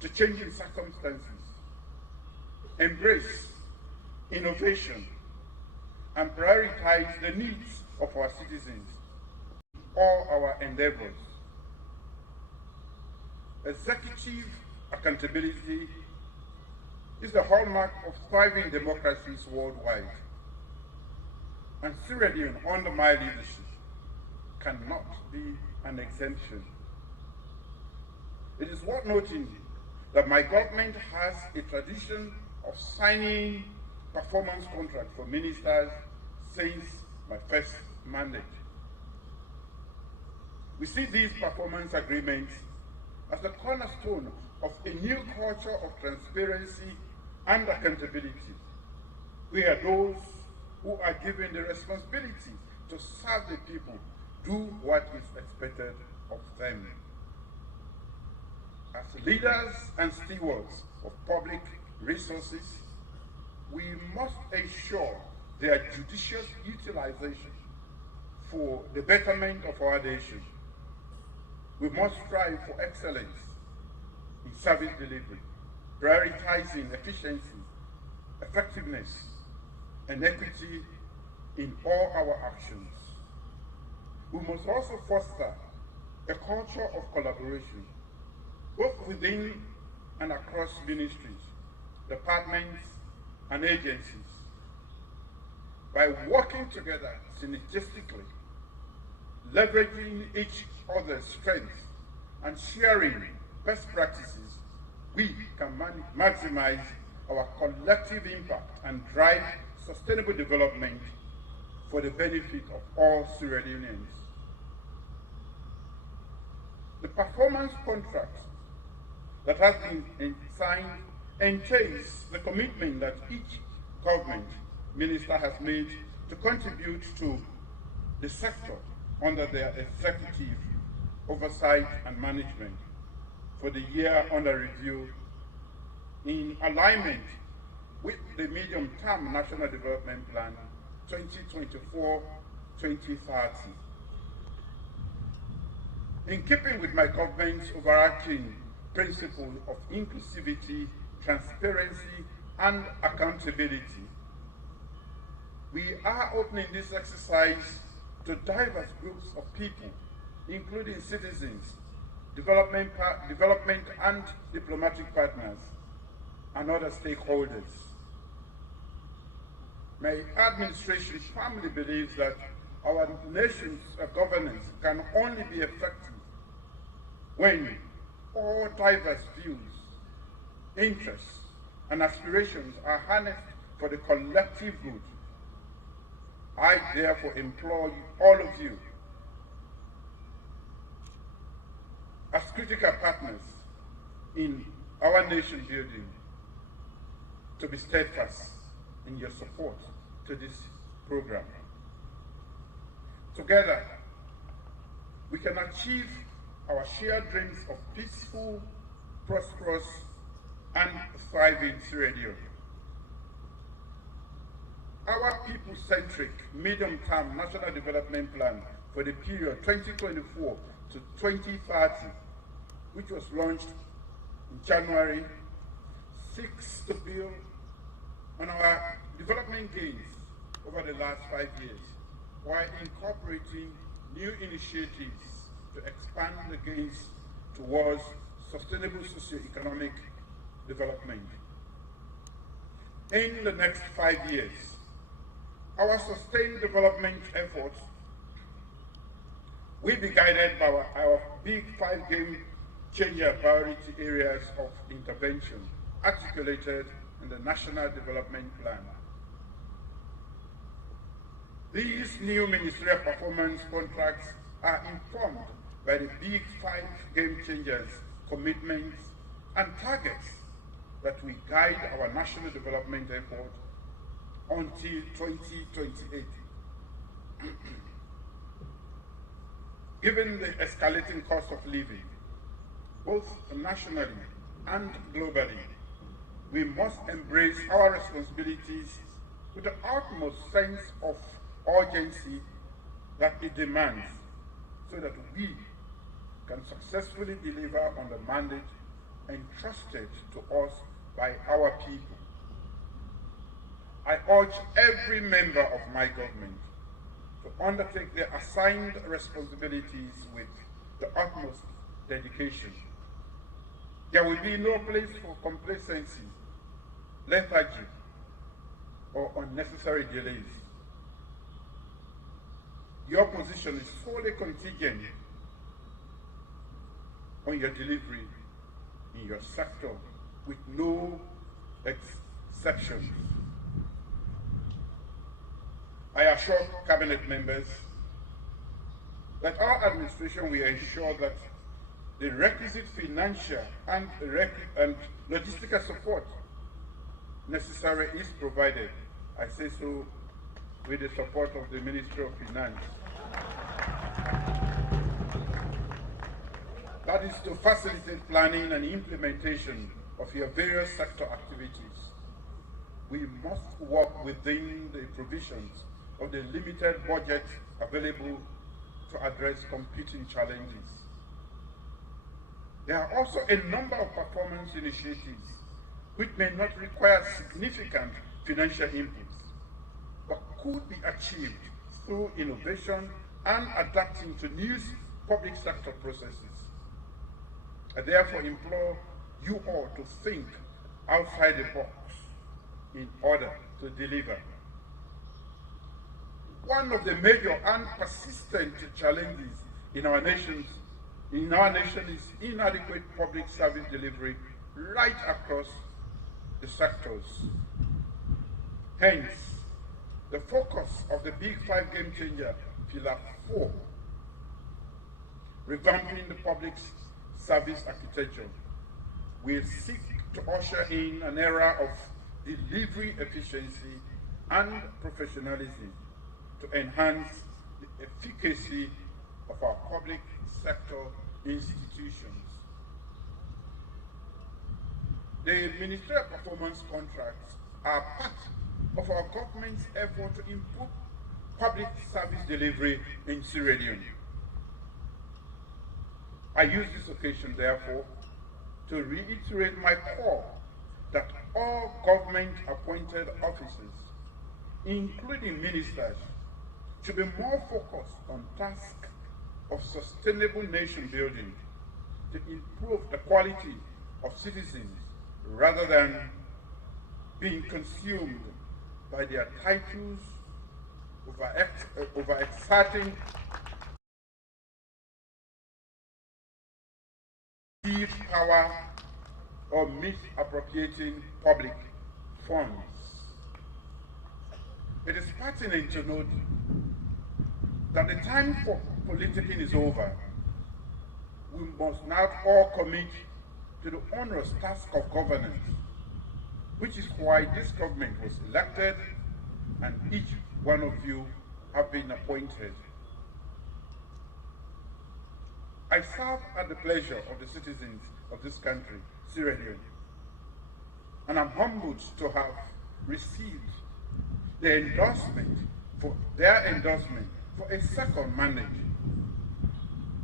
to changing circumstances, embrace innovation, and prioritize the needs of our citizens in all our endeavors. Executive accountability is the hallmark of thriving democracies worldwide, and Sierra Leone, under my leadership, cannot be an exemption. It is worth noting that my government has a tradition of signing performance contracts for ministers since my first mandate. We see these performance agreements as the cornerstone of a new culture of transparency and accountability, where those who are given the responsibility to serve the people do what is expected of them. As leaders and stewards of public resources, we must ensure their judicious utilization for the betterment of our nation. We must strive for excellence in service delivery, prioritizing efficiency, effectiveness, and equity in all our actions. We must also foster a culture of collaboration, both within and across ministries, departments, and agencies. By working together synergistically, leveraging each other's strengths, and sharing best practices, we can maximize our collective impact and drive sustainable development for the benefit of all Sierra Leoneans. The performance contract that has been signed entails the commitment that each government minister has made to contribute to the sector under their executive oversight and management for the year under review, in alignment with the medium-term National Development Plan 2024-2030. In keeping with my government's overarching principle of inclusivity, transparency, and accountability, we are opening this exercise to diverse groups of people, including citizens, development and diplomatic partners, and other stakeholders. My administration firmly believes that our nation's governance can only be effective when all diverse views, interests, and aspirations are harnessed for the collective good. I therefore implore all of you, as critical partners in our nation building, to be steadfast in your support to this program. Together, we can achieve our shared dreams of peaceful, prosperous, and thriving Sierra Leone. Our people-centric medium-term national development plan for the period 2024 to 2030, which was launched in January, seeks to build on our development gains over the last 5 years, while incorporating new initiatives to expand the gains towards sustainable socio-economic development. In the next 5 years, our sustained development efforts will be guided by our big 5 game changer priority areas of intervention articulated in the National Development Plan. These new ministerial performance contracts are informed by the big 5 game changers, commitments, and targets that will guide our national development effort until 2028. Given the escalating cost of living, both nationally and globally, we must embrace our responsibilities with the utmost sense of urgency that it demands, so that we can successfully deliver on the mandate entrusted to us by our people. I urge every member of my government to undertake their assigned responsibilities with the utmost dedication. There will be no place for complacency, lethargy, or unnecessary delays. Your position is fully contingent on your delivery in your sector with no exceptions. I assure cabinet members that our administration will ensure that the requisite financial and logistical support necessary is provided. I say so with the support of the Ministry of Finance. That is to facilitate planning and implementation of your various sector activities. We must work within the provisions of the limited budget available to address competing challenges. There are also a number of performance initiatives which may not require significant financial inputs, but could be achieved through innovation and adapting to new public sector processes. I therefore implore you all to think outside the box in order to deliver. One of the major and persistent challenges in our nation is inadequate public service delivery right across the sectors. Hence, the focus of the Big 5 Game Changer, Pillar 4, revamping the public service architecture, will seek to usher in an era of delivery efficiency and professionalism to enhance the efficacy of our public sector institutions. The ministerial performance contracts are part of our government's effort to improve public service delivery in Sierra Leone. I use this occasion, therefore, to reiterate my call that all government-appointed officers, including ministers, should be more focused on tasks of sustainable nation building to improve the quality of citizens rather than being consumed by their titles, overexerting or misappropriating public funds. It is pertinent to note that the time for politicking is over. We must now all commit to the onerous task of governance, which is why this government was elected and each one of you have been appointed. I serve at the pleasure of the citizens of this country, Sierra Leone, and I'm humbled to have received their endorsement for a second mandate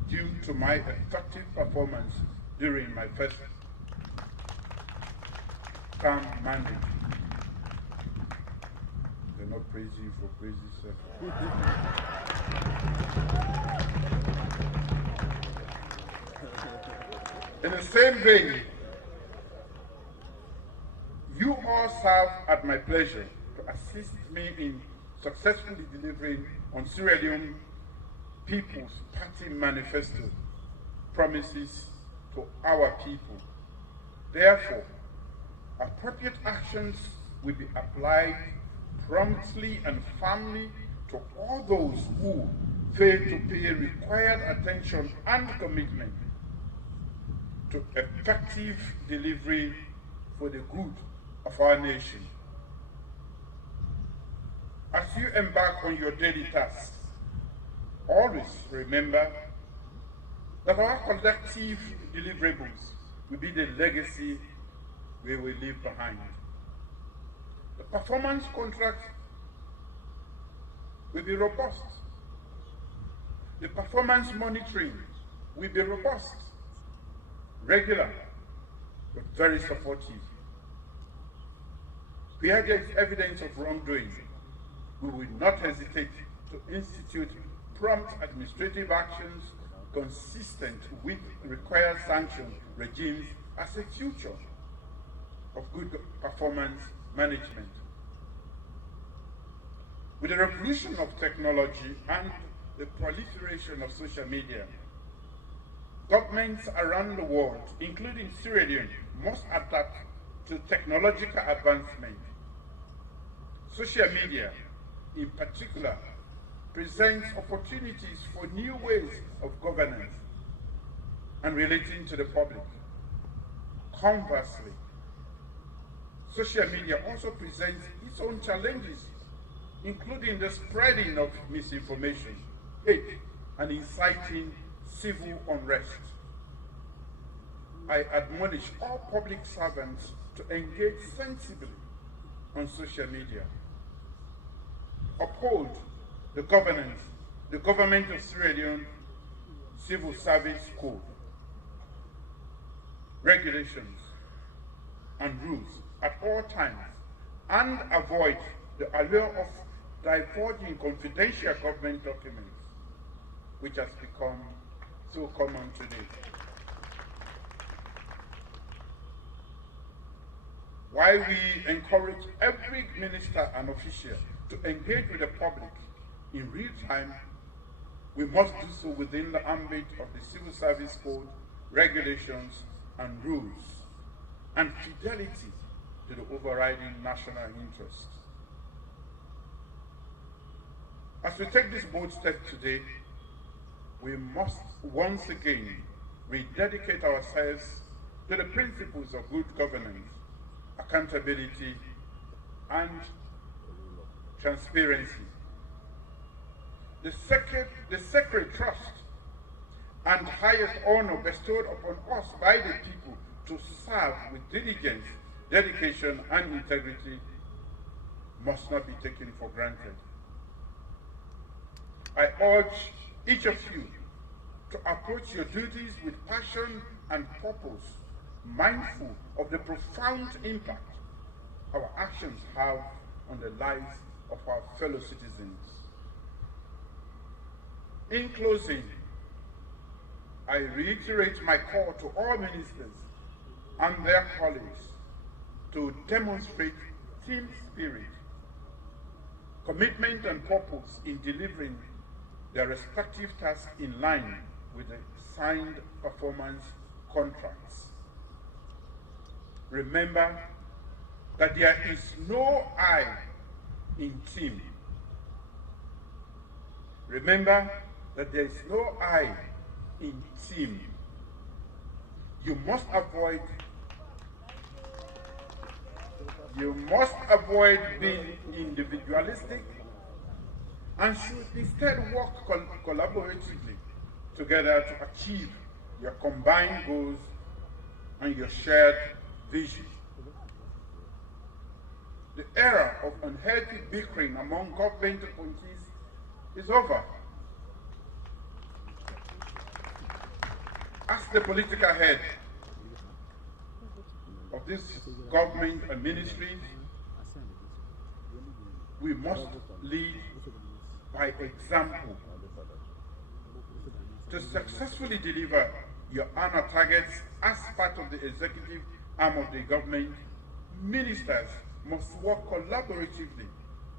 due to my effective performance during my first term mandate. They're not praising you for praising yourself. In the same vein, you all serve at my pleasure to assist me in successfully delivering on Sierra Leone People's Party Manifesto promises to our people. Therefore, appropriate actions will be applied promptly and firmly to all those who fail to pay required attention and commitment to effective delivery for the good of our nation. As you embark on your daily tasks, always remember that our collective deliverables will be the legacy we will leave behind. The performance contract will be robust. The performance monitoring will be robust, regular, but very supportive. Where there is evidence of wrongdoing, we will not hesitate to institute prompt administrative actions consistent with required sanction regimes as a future of good performance management. With the revolution of technology and the proliferation of social media, governments around the world, including Sierra Leone, must adapt to technological advancement. Social media, in particular, presents opportunities for new ways of governance and relating to the public. Conversely, social media also presents its own challenges, including the spreading of misinformation, hate, and inciting civil unrest. I admonish all public servants to engage sensibly on social media. Uphold the government of Sierra Leone Civil Service Code, regulations, and rules at all times, and avoid the allure of divulging confidential government documents, which has become so common today. While we encourage every minister and official to engage with the public in real time, we must do so within the ambit of the Civil Service Code, regulations, and rules, and fidelity to the overriding national interest. As we take this bold step today, we must once again rededicate ourselves to the principles of good governance, accountability, and transparency. The sacred trust and highest honor bestowed upon us by the people to serve with diligence, dedication, and integrity must not be taken for granted. I urge each of you to approach your duties with passion and purpose, mindful of the profound impact our actions have on the lives of our fellow citizens. In closing, I reiterate my call to all ministers and their colleagues to demonstrate team spirit, commitment, and purpose in delivering their respective tasks in line with the signed performance contracts. remember that there is no I in team. Remember that there is no I in team. You must avoid being individualistic and should instead work collaboratively together to achieve your combined goals and your shared vision. The era of unhealthy bickering among government appointees is over. As the political head of this government and ministries, we must lead by example. To successfully deliver your honor targets as part of the executive arm of the government, ministers must work collaboratively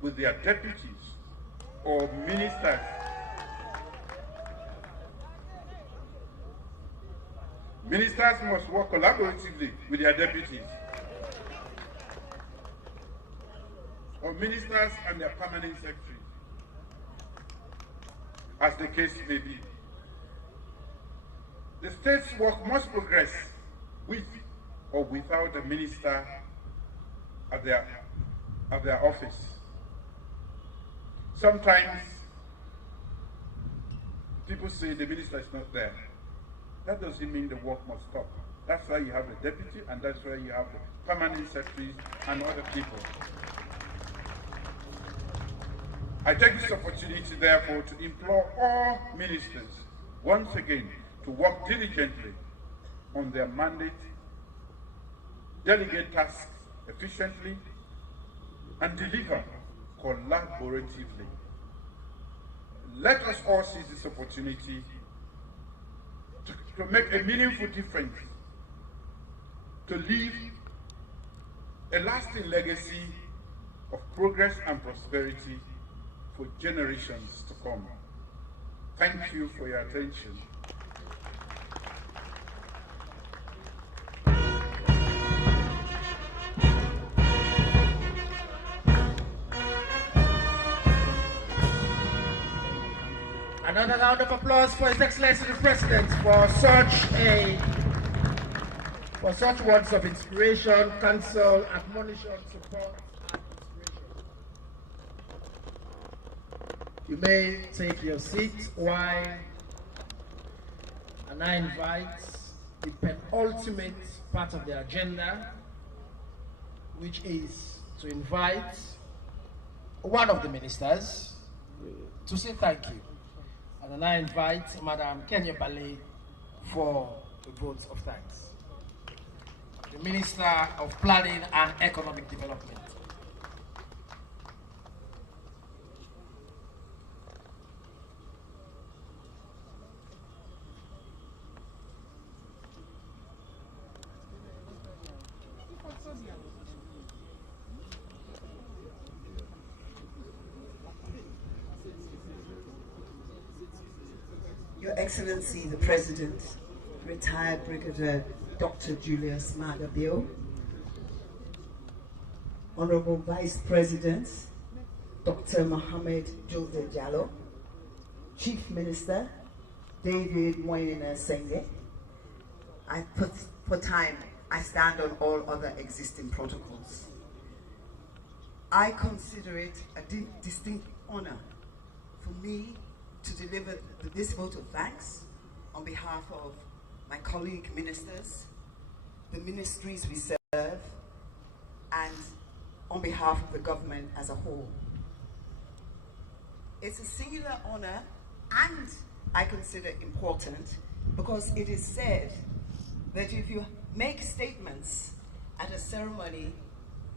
with their deputies or ministers. Ministers must work collaboratively with their deputies or ministers and their permanent secretaries, as the case may be. The state's work must progress with or without a minister at their office. Sometimes people say the minister is not there. That doesn't mean the work must stop. That's why you have a deputy, and that's why you have the permanent secretaries and other people. I take this opportunity, therefore, to implore all ministers, once again, to work diligently on their mandate, delegate tasks efficiently, and deliver collaboratively. Let us all seize this opportunity to make a meaningful difference, to leave a lasting legacy of progress and prosperity for generations to come. Thank you for your attention. Another round of applause for His Excellency the President for such words of inspiration, counsel, admonition, support, and inspiration. You may take your seat while I invite the penultimate part of the agenda, which is to invite one of the ministers to say thank you. And I invite Madam Kenya Ballet for the votes of thanks. The Minister of Planning and Economic Development. Your Excellency, the President, retired Brigadier Dr. Julius Maada, Honorable Vice President, Dr. Mohamed Jose Jallo, Chief Minister, David Moyena Senge. For time, I stand on all other existing protocols. I consider it a distinct honor for me to deliver this vote of thanks on behalf of my colleague ministers, the ministries we serve, and on behalf of the government as a whole. It's a singular honor, and I consider important, because it is said that if you make statements at a ceremony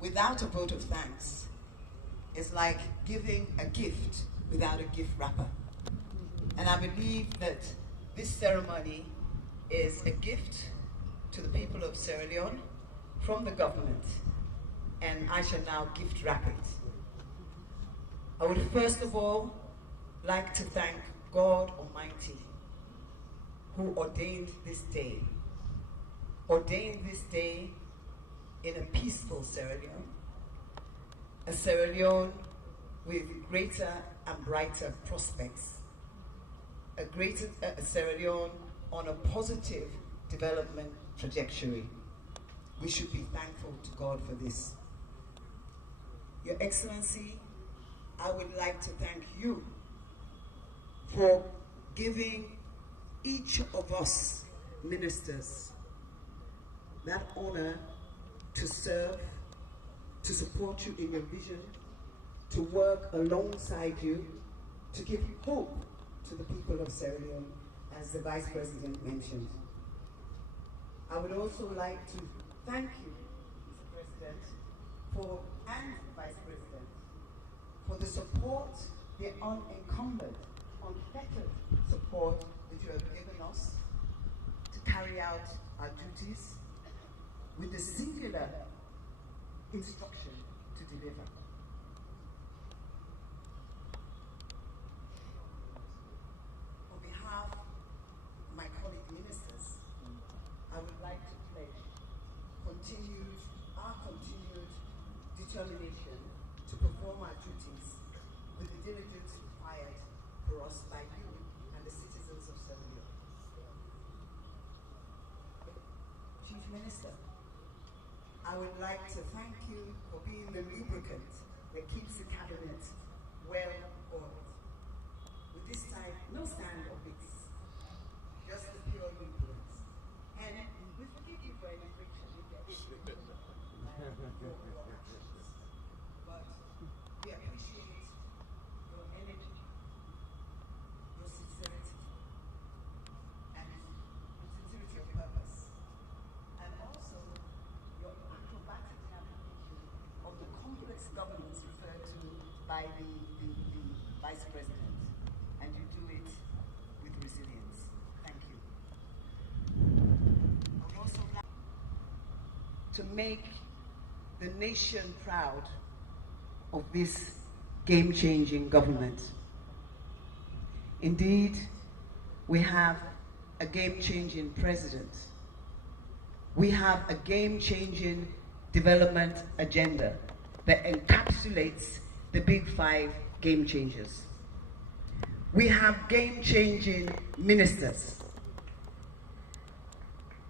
without a vote of thanks, it's like giving a gift without a gift wrapper. And I believe that this ceremony is a gift to the people of Sierra Leone from the government, and I shall now gift wrap it. I would first of all like to thank God Almighty, who ordained this day in a peaceful Sierra Leone, a Sierra Leone with greater and brighter prospects, a Sierra Leone on a positive development trajectory. We should be thankful to God for this. Your Excellency, I would like to thank you for giving each of us ministers that honor to serve, to support you in your vision, to work alongside you, to give hope to the people of Sierra Leone, as the Vice President mentioned. I would also like to thank you, Mr. President, and Vice President, for the support, the unencumbered, unfettered support that you have given us to carry out our duties with the singular instruction to deliver. On behalf of my colleague ministers, I would like to pledge our continued determination to perform our duties with the diligence required for us by you and the citizens of Sierra Leone. Chief Minister, I would like to thank you for being the lubricant that keeps the cabinet well oiled. With this time, no stand or mix, just the pure lubricants. And we forgive you for any friction if there is your actions. But we appreciate your energy, your sincerity, and sincerity of purpose, and also your acrobatic navigation of the complex governance referred to by the Vice President, and you do it with resilience. Thank you. I would also like to make the nation proud of this game-changing government. Indeed, we have a game-changing president. We have a game-changing development agenda that encapsulates the big 5 game changers. We have game-changing ministers.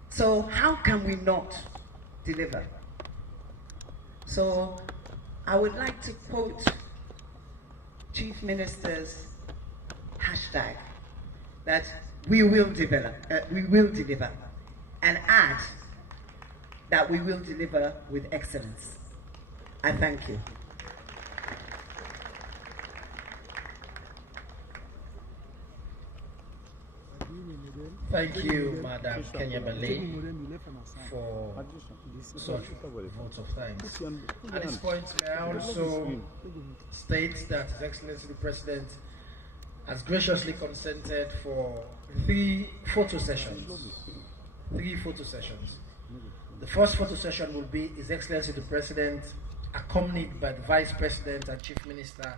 So how can we not deliver? So I would like to quote Chief Minister's hashtag that we will deliver, and add that we will deliver with excellence. I thank you. Thank you, Madam Kenyabale, for such votes of thanks. At this point, may I also state that His Excellency the President has graciously consented for 3 photo sessions. 3 photo sessions. The first photo session will be His Excellency the President, accompanied by the Vice President and Chief Minister.